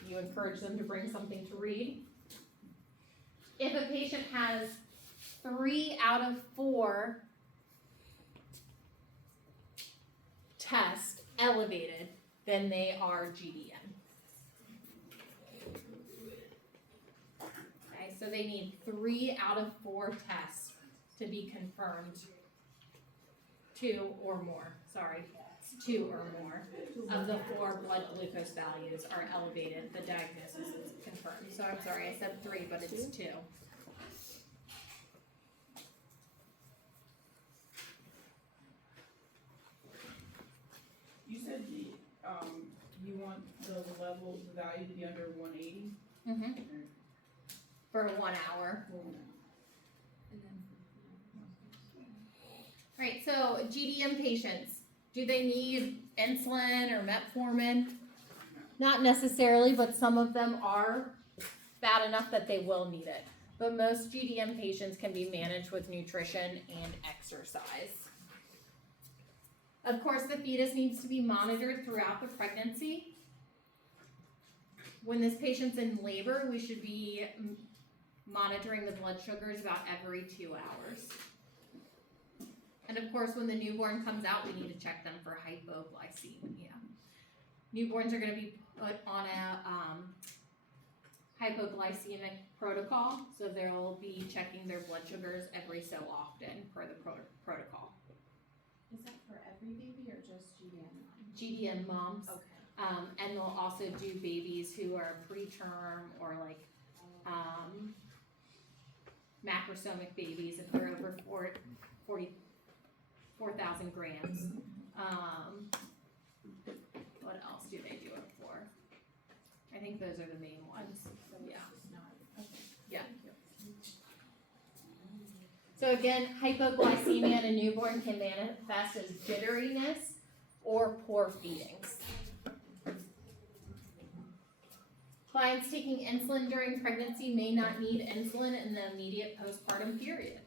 You encourage them to bring something to read. If a patient has 3 out of 4 tests elevated, then they are GDM. Okay, so they need 3 out of 4 tests to be confirmed. 2 or more, sorry, it's 2 or more of the 4 blood glucose values are elevated, the diagnosis is confirmed. So I'm sorry, I said 3, but it's 2. You said you want the level, the value to be under 180? Mm-hmm. For 1 hour. Right, so GDM patients, do they need insulin or metformin? Not necessarily, but some of them are bad enough that they will need it. But most GDM patients can be managed with nutrition and exercise. Of course, the fetus needs to be monitored throughout the pregnancy. When this patient's in labor, we should be monitoring the blood sugars about every 2 hours. And of course, when the newborn comes out, we need to check them for hypoglycemia. Newborns are going to be put on a hypoglycemic protocol, so they'll be checking their blood sugars every so often per the protocol. Is that for every baby or just GDM? GDM moms. Okay. And they'll also do babies who are preterm or like macrosomic babies if they're over 4,000 grams. What else do they do it for? I think those are the main ones. Yeah. Yeah. So again, hypoglycemia in a newborn can manifest as jitteriness or poor feedings. Clients taking insulin during pregnancy may not need insulin in the immediate postpartum period.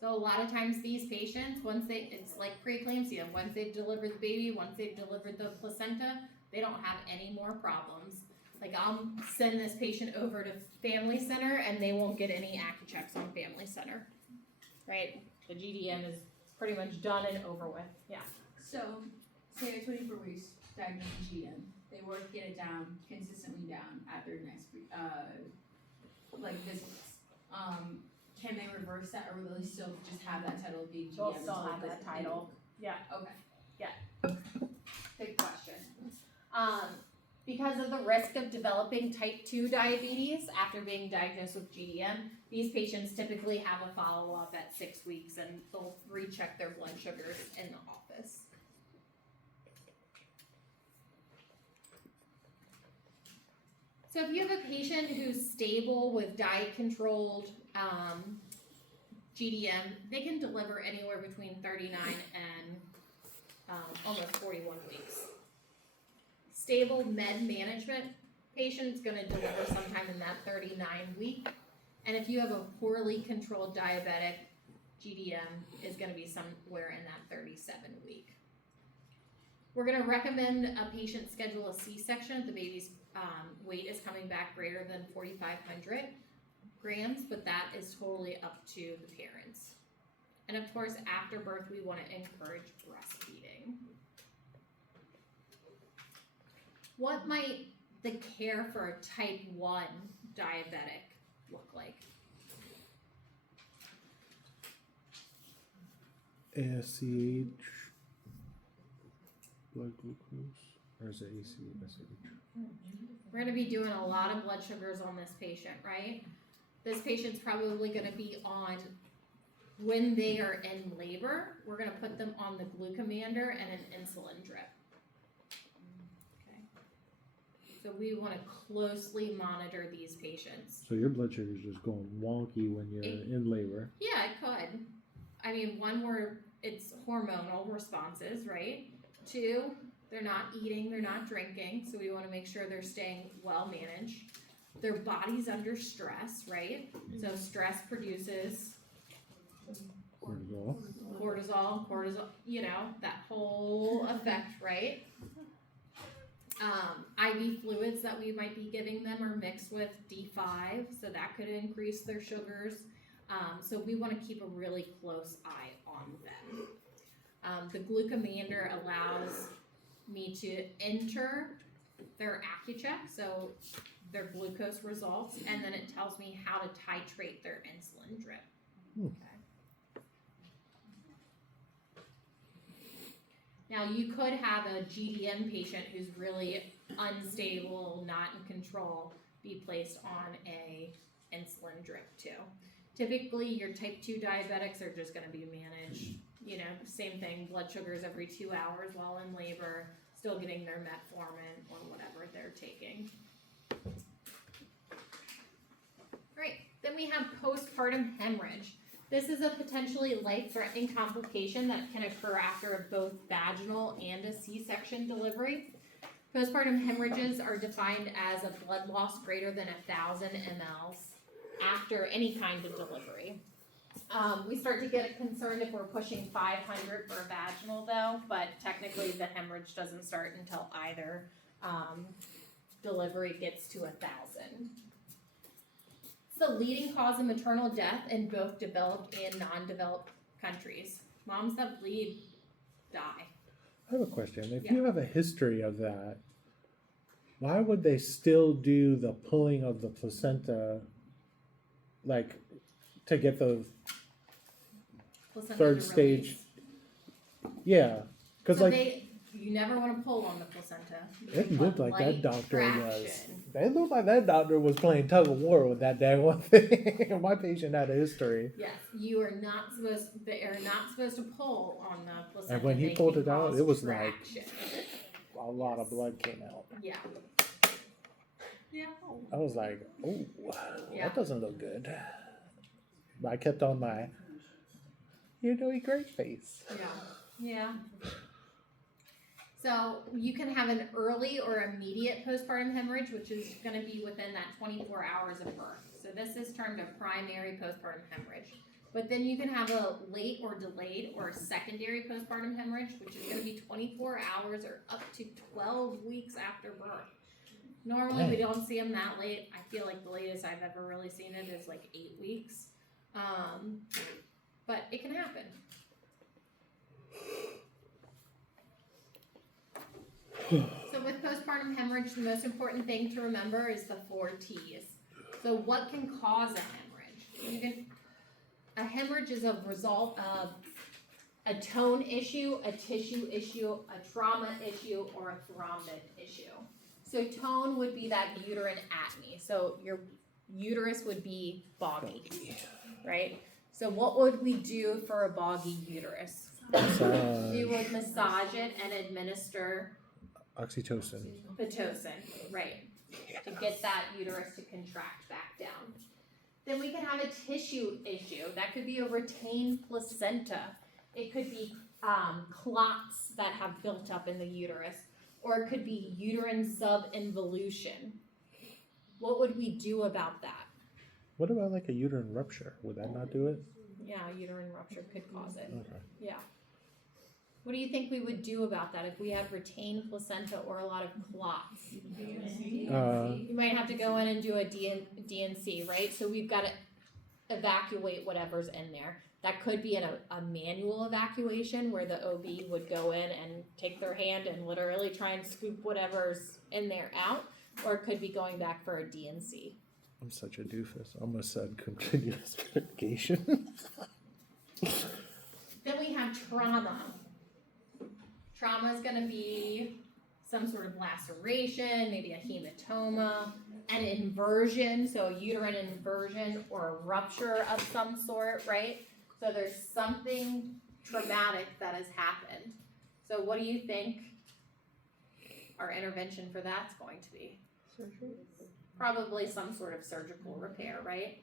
So a lot of times these patients, it's like preeclampsia, once they've delivered the baby, once they've delivered the placenta, they don't have any more problems. Like I'll send this patient over to Family Center and they won't get any AccuChecks on Family Center, right? The GDM is pretty much done and over with, yeah. So, say at 24 weeks, diagnosed with GM, they work, get it down, consistently down at their next, visits. Can they reverse that, or will they still just have that title of being GM? They'll still until have the- that title. Yeah. Okay. Good question. Because of the risk of developing type 2 diabetes after being diagnosed with GDM, these patients typically have a follow-up at 6 weeks and they'll recheck their blood sugars in the office. So if you have a patient who's stable with diet-controlled GDM, they can deliver anywhere between 39 and almost 41 weeks. Stable med management patient's gonna deliver sometime in that 39 week. And if you have a poorly controlled diabetic, GDM is gonna be somewhere in that 37 week. We're gonna recommend a patient schedule a C-section if the baby's weight is coming back greater than 4,500 grams, but that is totally up to the parents. And of course, after birth, we wanna encourage breastfeeding. What might the care for a type 1 diabetic look like? ASCH, blood glucose, or is it ACSH? We're gonna be doing a lot of blood sugars on this patient, right? This patient's probably gonna be on, when they are in labor, we're gonna put them on the glucomander and an insulin drip. Okay. So we wanna closely monitor these patients. So your blood sugar's just going wonky when you're in labor. Yeah, it could. I mean, one, where it's hormonal responses, right? 2, they're not eating, they're not drinking, so we wanna make sure they're staying well managed. Their body's under stress, right? So stress produces cortisol, you know, that whole effect, right? IV fluids that we might be giving them are mixed with D5, so that could increase their sugars. So we wanna keep a really close eye on them. The glucomander allows me to enter their AccuCheck, so their glucose results, and then it tells me how to titrate their insulin drip. Okay. Now, you could have a GDM patient who's really unstable, not in control, be placed on a insulin drip too. Typically, your type 2 diabetics are just gonna be managed, you know, same thing, blood sugars every 2 hours while in labor, still getting their metformin or whatever they're taking. Alright, then we have postpartum hemorrhage. This is a potentially life-threatening complication that can occur after both vaginal and a C-section delivery. Postpartum hemorrhages are defined as a blood loss greater than 1,000 mLs after any kind of delivery. We start to get concerned if we're pushing 500 for a vaginal though, but technically the hemorrhage doesn't start until either delivery gets to 1,000. It's the leading cause of maternal death in both developed and non-developed countries. Moms that bleed die. I have a question. If Yeah. you have a history of that, why would they still do the pulling of the placenta, like, to get the Placenta third to stage? release. Yeah, because So like you never want to pull on the placenta. You it want looked like that light doctor was. traction. They looked like that doctor was playing tug of war with that dang one thing. My patient had a history, Yes, you are not supposed. They are not supposed to pull on the placenta. and when he They pulled can it out, cause it was traction. like a lot of blood came out. Yeah. Yeah. I was like, oh, Yeah. that doesn't look good. But I kept on my, you're doing great face. Yeah. So you can have an early or immediate postpartum hemorrhage, which is going to be within that 24 hours of birth. So this is termed a primary postpartum hemorrhage. But then you can have a late or delayed or a secondary postpartum hemorrhage, which is going to be 24 hours or up to 12 weeks after birth. Normally we don't see them that late. I feel like the latest I've ever really seen it is like 8 weeks. But it can happen. So with postpartum hemorrhage, the most important thing to remember is the 4 T's. So what can cause a hemorrhage? A hemorrhage is a result of a tone issue, a tissue issue, a trauma issue, or a thrombic issue. So tone would be that uterine atony. So your uterus would be boggy, right? So what would we do for a boggy uterus? We would massage it and administer Oxytocin. Pitocin, right, to get that uterus to contract back down. Then we can have a tissue issue. That could be a retained placenta. It could be clots that have built up in the uterus, or it could be uterine subinvolution. What would we do about that? What about like a uterine rupture? Would that not do it? Yeah, uterine rupture could cause it. Okay. Yeah. What do you think we would do about that if we had retained placenta or a lot of clots? You might have to go in and do a DNC, right? So we've got to evacuate whatever's in there. That could be a manual evacuation where the OB would go in and take their hand and literally try and scoop whatever's in there out, or it could be going back for a DNC. I'm such a doofus. I almost said continuous medication. Then we have trauma. Trauma is going to be some sort of laceration, maybe a hematoma, an inversion, so a uterine inversion or a rupture of some sort, right? So there's something traumatic that has happened. So what do you think our intervention for that's going to be? Surgery? Probably some sort of surgical repair, right?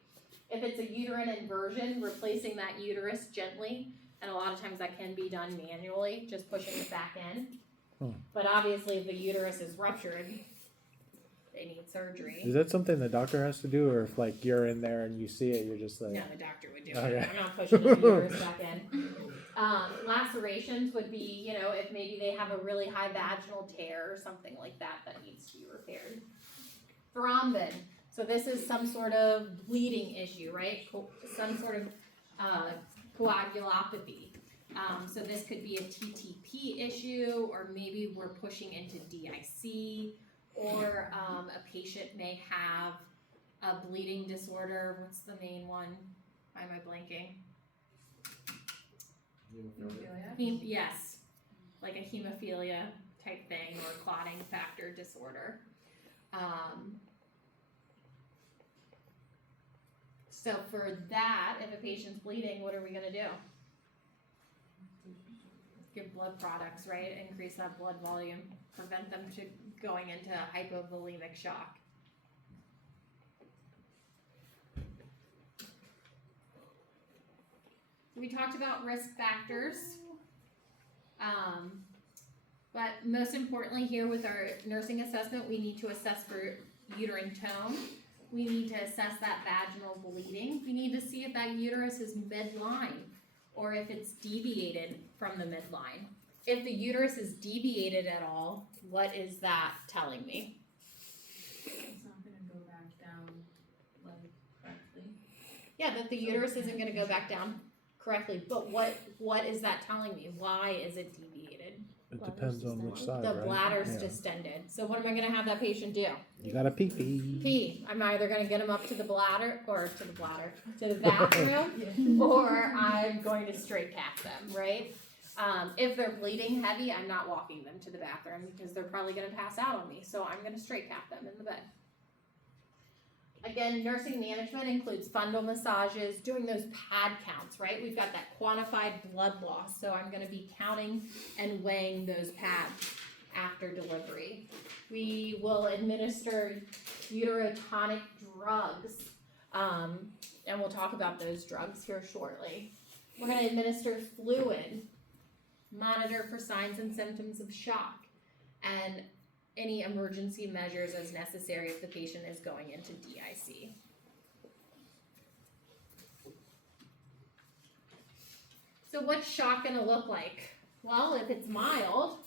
If it's a uterine inversion, replacing that uterus gently, and a lot of times that can be done manually, just pushing it back in. But obviously, if the uterus is ruptured, they need surgery. Is that something the doctor has to do, or if like you're in there and you see it, you're just like, No, the doctor would do Okay. it. I'm not pushing the uterus back in. Lacerations would be, you know, if maybe they have a really high vaginal tear or something like that that needs to be repaired. Thrombin. So this is some sort of bleeding issue, right? Some sort of coagulopathy. So this could be a TTP issue, or maybe we're pushing into DIC, or a patient may have a bleeding disorder. What's the main one? Why am I blanking? Yes, like a hemophilia type thing, or clotting factor disorder. So for that, if a patient's bleeding, what are we gonna do? Give blood products, right? Increase that blood volume, prevent them to going into hypovolemic shock. We talked about risk factors. But most importantly here with our nursing assessment, we need to assess for uterine tone. We need to assess that vaginal bleeding. We need to see if that uterus is midline or if it's deviated from the midline. If the uterus is deviated at all, what is that telling me? It's not gonna go back down like correctly. Yeah, that the uterus isn't gonna go back down correctly, but what is that telling me? Why is it deviated? it depends on which side, The right? bladder's Yeah. distended. So what am I gonna have that patient do? You gotta pee pee. Pee. I'm either gonna get him up to the bladder, to the bathroom, or I'm going to straight cap them, right? If they're bleeding heavy, I'm not walking them to the bathroom because they're probably gonna pass out on me, so I'm gonna straight cap them in the bed. Again, nursing management includes fundal massages, doing those pad counts, right? We've got that quantified blood loss, so I'm gonna be counting and weighing those pads after delivery. We will administer uterotonic drugs, and we'll talk about those drugs here shortly. We're gonna administer fluid, monitor for signs and symptoms of shock, and any emergency measures as necessary if the patient is going into DIC. So what's shock gonna look like? Well, if it's mild,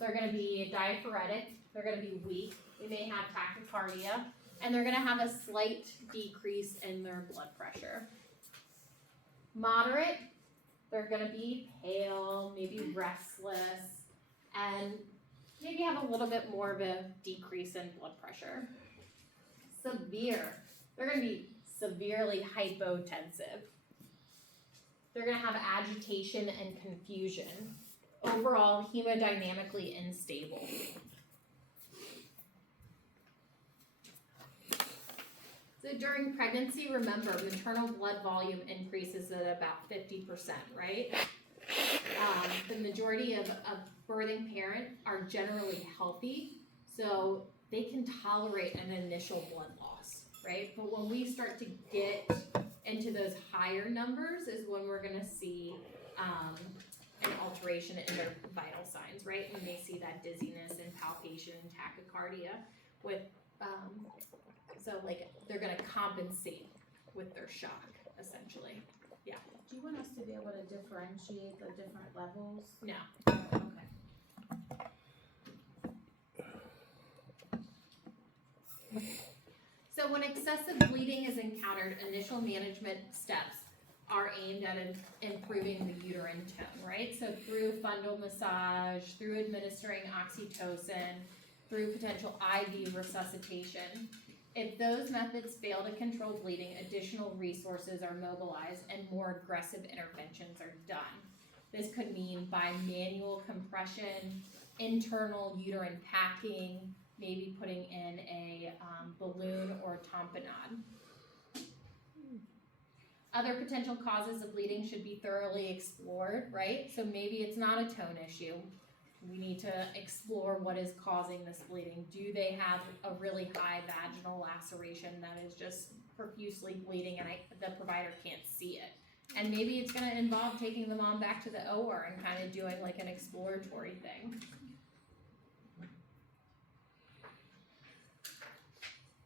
they're gonna be diaphoretic, they're gonna be weak, they may have tachycardia, and they're gonna have a slight decrease in their blood pressure. Moderate, they're gonna be pale, maybe restless, and maybe have a little bit more of a decrease in blood pressure. Severe, they're gonna be severely hypotensive. They're gonna have agitation and confusion. Overall, hemodynamically unstable. So during pregnancy, remember, maternal blood volume increases at about 50%, right? The majority of birthing parents are generally healthy, so they can tolerate an initial blood loss, right? But when we start to get into those higher numbers is when we're gonna see an alteration in their vital signs, right? We may see that dizziness and palpation and tachycardia with, so like they're gonna compensate with their shock, essentially. Do you want us to be able to differentiate the different levels? No. Okay. So when excessive bleeding is encountered, initial management steps are aimed at improving the uterine tone, right? So through fundal massage, through administering oxytocin, through potential IV resuscitation. If those methods fail to control bleeding, additional resources are mobilized and more aggressive interventions are done. This could mean by manual compression, internal uterine packing, maybe putting in a balloon or tamponade. Other potential causes of bleeding should be thoroughly explored, right? So maybe it's not a tone issue. We need to explore what is causing this bleeding. Do they have a really high vaginal laceration that is just profusely bleeding and the provider can't see it? And maybe it's gonna involve taking the mom back to the OR and kind of doing like an exploratory thing.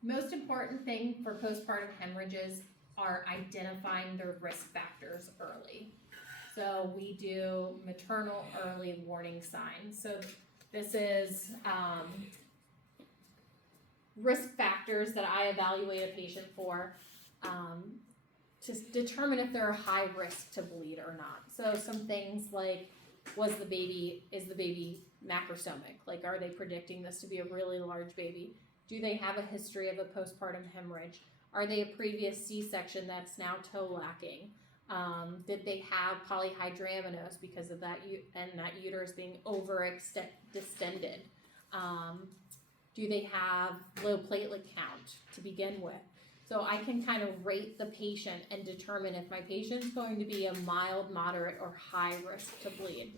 Most important thing for postpartum hemorrhages are identifying their risk factors early. So we do maternal early warning signs. So this is risk factors that I evaluate a patient for to determine if they're high risk to bleed or not. So some things like, is the baby macrosomic? Like, are they predicting this to be a really large baby? Do they have a history of a postpartum hemorrhage? Are they a previous C-section that's now toe lacking? Did they have polyhydramnios because of that and that uterus being distended? Do they have low platelet count to begin with? So I can kind of rate the patient and determine if my patient's going to be a mild, moderate, or high risk to bleed.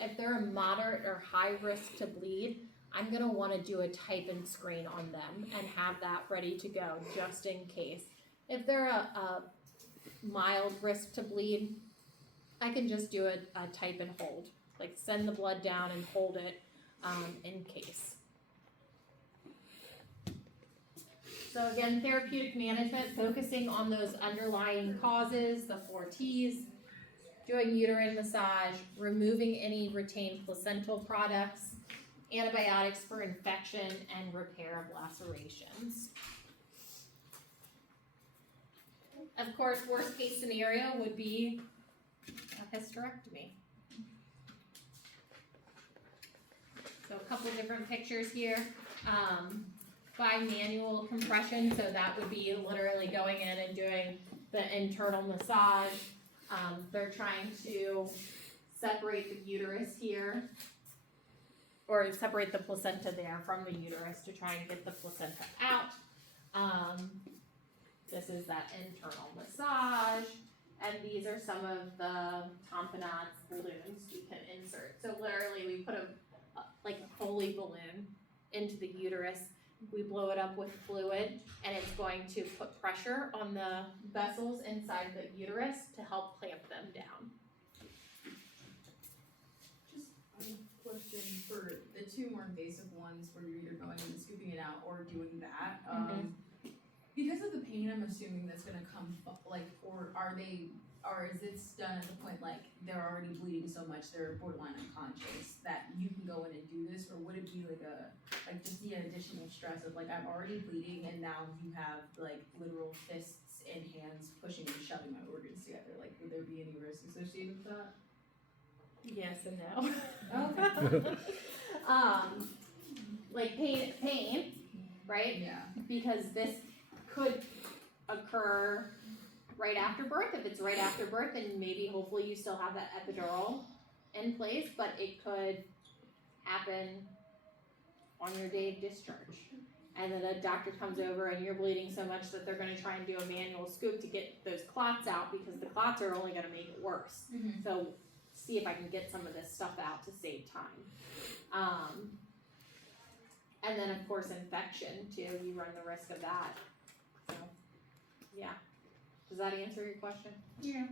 If they're a moderate or high risk to bleed, I'm gonna wanna do a type and screen on them and have that ready to go just in case. If they're a mild risk to bleed, I can just do a type and hold, like send the blood down and hold it in case. So again, therapeutic management, focusing on those underlying causes, the 4 T's, doing uterine massage, removing any retained placental products, antibiotics for infection, and repair of lacerations. Of course, worst case scenario would be a hysterectomy. So a couple different pictures here. Bimanual compression, so that would be literally going in and doing the internal massage. They're trying to separate the uterus here, or separate the placenta there from the uterus to try and get the placenta out. This is that internal massage, and these are some of the tamponades balloons we can insert. So literally we put like a Foley balloon into the uterus. We blow it up with fluid, and it's going to put pressure on the vessels inside the uterus to help clamp them down. Just a question for the 2 more invasive ones where you're either going and scooping it out or doing that. Because of the pain, I'm assuming that's gonna come, or is it done at the point like they're already bleeding so much they're borderline unconscious that you can go in and do this, or would it be like just the additional stress of like I'm already bleeding and now you have like literal fists and hands pushing and shoving my organs together? Like, would there be any risk associated with that? Yes and no. Okay. Like pain, right? Yeah. Because this could occur right after birth. If it's right after birth, then maybe hopefully you still have that epidural in place, but it could happen on your day of discharge. And then a doctor comes over and you're bleeding so much that they're gonna try and do a manual scoop to get those clots out, because the clots are only gonna make it worse. Mhm. So see if I can get some of this stuff out to save time. And then of course infection too, you run the risk of that. So, yeah. Does that answer your question? Yeah.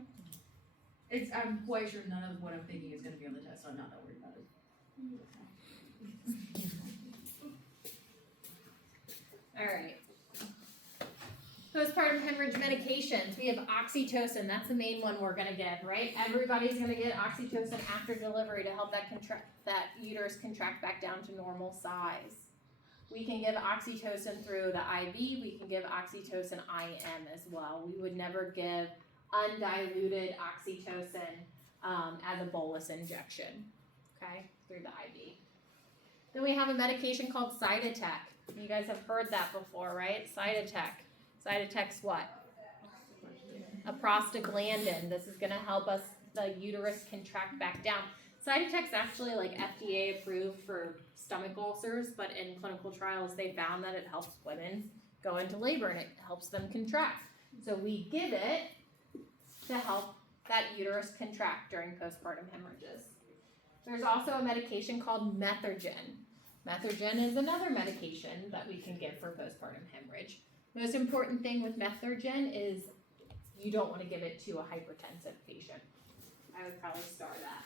I'm quite sure none of what I'm thinking is gonna be on the test, so I'm not that worried about it. Alright. Postpartum hemorrhage medications. We have oxytocin. That's the main one we're gonna give, right? Everybody's gonna get oxytocin after delivery to help that uterus contract back down to normal size. We can give oxytocin through the IV. We can give oxytocin IM as well. We would never give undiluted oxytocin as a bolus injection, okay, through the IV. Then we have a medication called Cytotec. You guys have heard that before, right? Cytotec. Cytotec's what? A prostaglandin. This is gonna help us, the uterus contract back down. Cytotec's actually like FDA approved for stomach ulcers, but in clinical trials they found that it helps women go into labor and it helps them contract. So we give it to help that uterus contract during postpartum hemorrhages. There's also a medication called Methergin. Methergin is another medication that we can give for postpartum hemorrhage. Most important thing with Methergin is you don't wanna give it to a hypertensive patient. I would probably star that.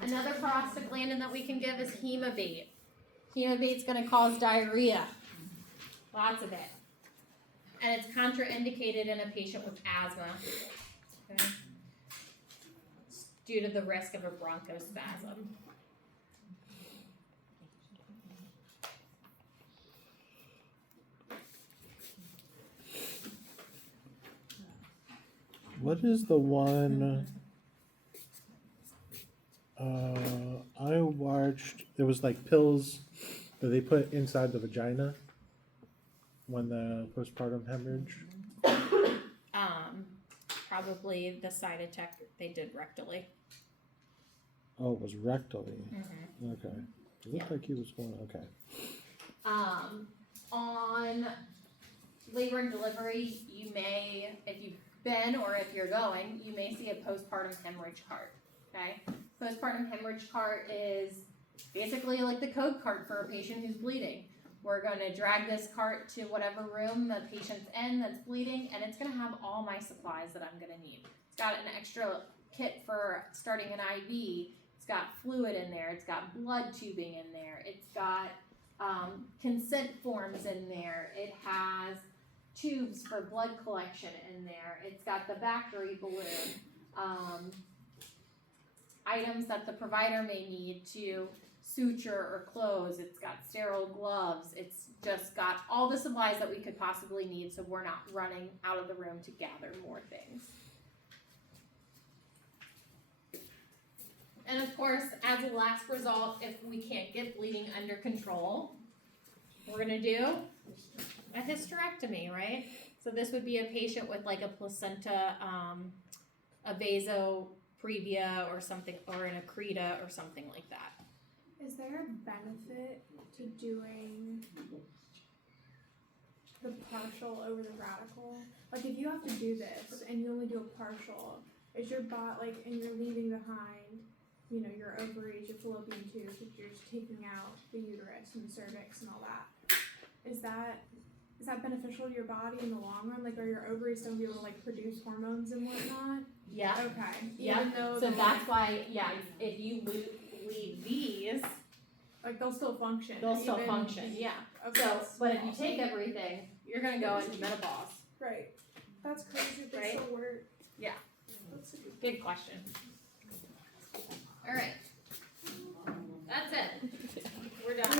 Another prostaglandin that we can give is Hemabate. Hemabate's gonna cause diarrhea, lots of it. And it's contraindicated in a patient with asthma, okay? Due to the risk of a bronchospasm. What is the one? I watched. It was like pills that they put inside the vagina when the postpartum hemorrhage. Probably the Cytotec they did rectally. Oh, it was rectally. Mm-hmm. Okay. It looked like he was going. Okay. On labor and delivery, you may, if you've been or if you're going, you may see a postpartum hemorrhage cart, okay? Postpartum hemorrhage cart is basically like the code card for a patient who's bleeding. We're gonna drag this cart to whatever room the patient's in that's bleeding, and it's gonna have all my supplies that I'm gonna need. It's got an extra kit for starting an IV, it's got fluid in there, it's got blood tubing in there, it's got consent forms in there, it has tubes for blood collection in there, it's got the Vactory balloon, items that the provider may need to suture or close, it's got sterile gloves, it's just got all the supplies that we could possibly need so we're not running out of the room to gather more things. And of course, as a last result, if we can't get bleeding under control, we're gonna do a hysterectomy, right? So this would be a patient with like a placenta, a vasoprevia or something, or an accreta or something like that. Is there a benefit to doing the partial over the radical? Like if you have to do this and you only do a partial, is your bot like, and you're leaving behind, you know, your ovaries, your fallopian tubes, if you're just taking out the uterus and the cervix and all that, is that beneficial to your body in the long run? Like are your ovaries still be able to like produce hormones and whatnot? Yeah. Okay. Yeah. Even though So they're, that's why, yeah, if you leave these, like they'll still function. they'll still even- function, yeah. Okay, So, that's but if you awesome. take everything, you're gonna go into menopause. Right. That's crazy. They Right? still work. Yeah. That's a good. Good question. Alright. That's it. We're done.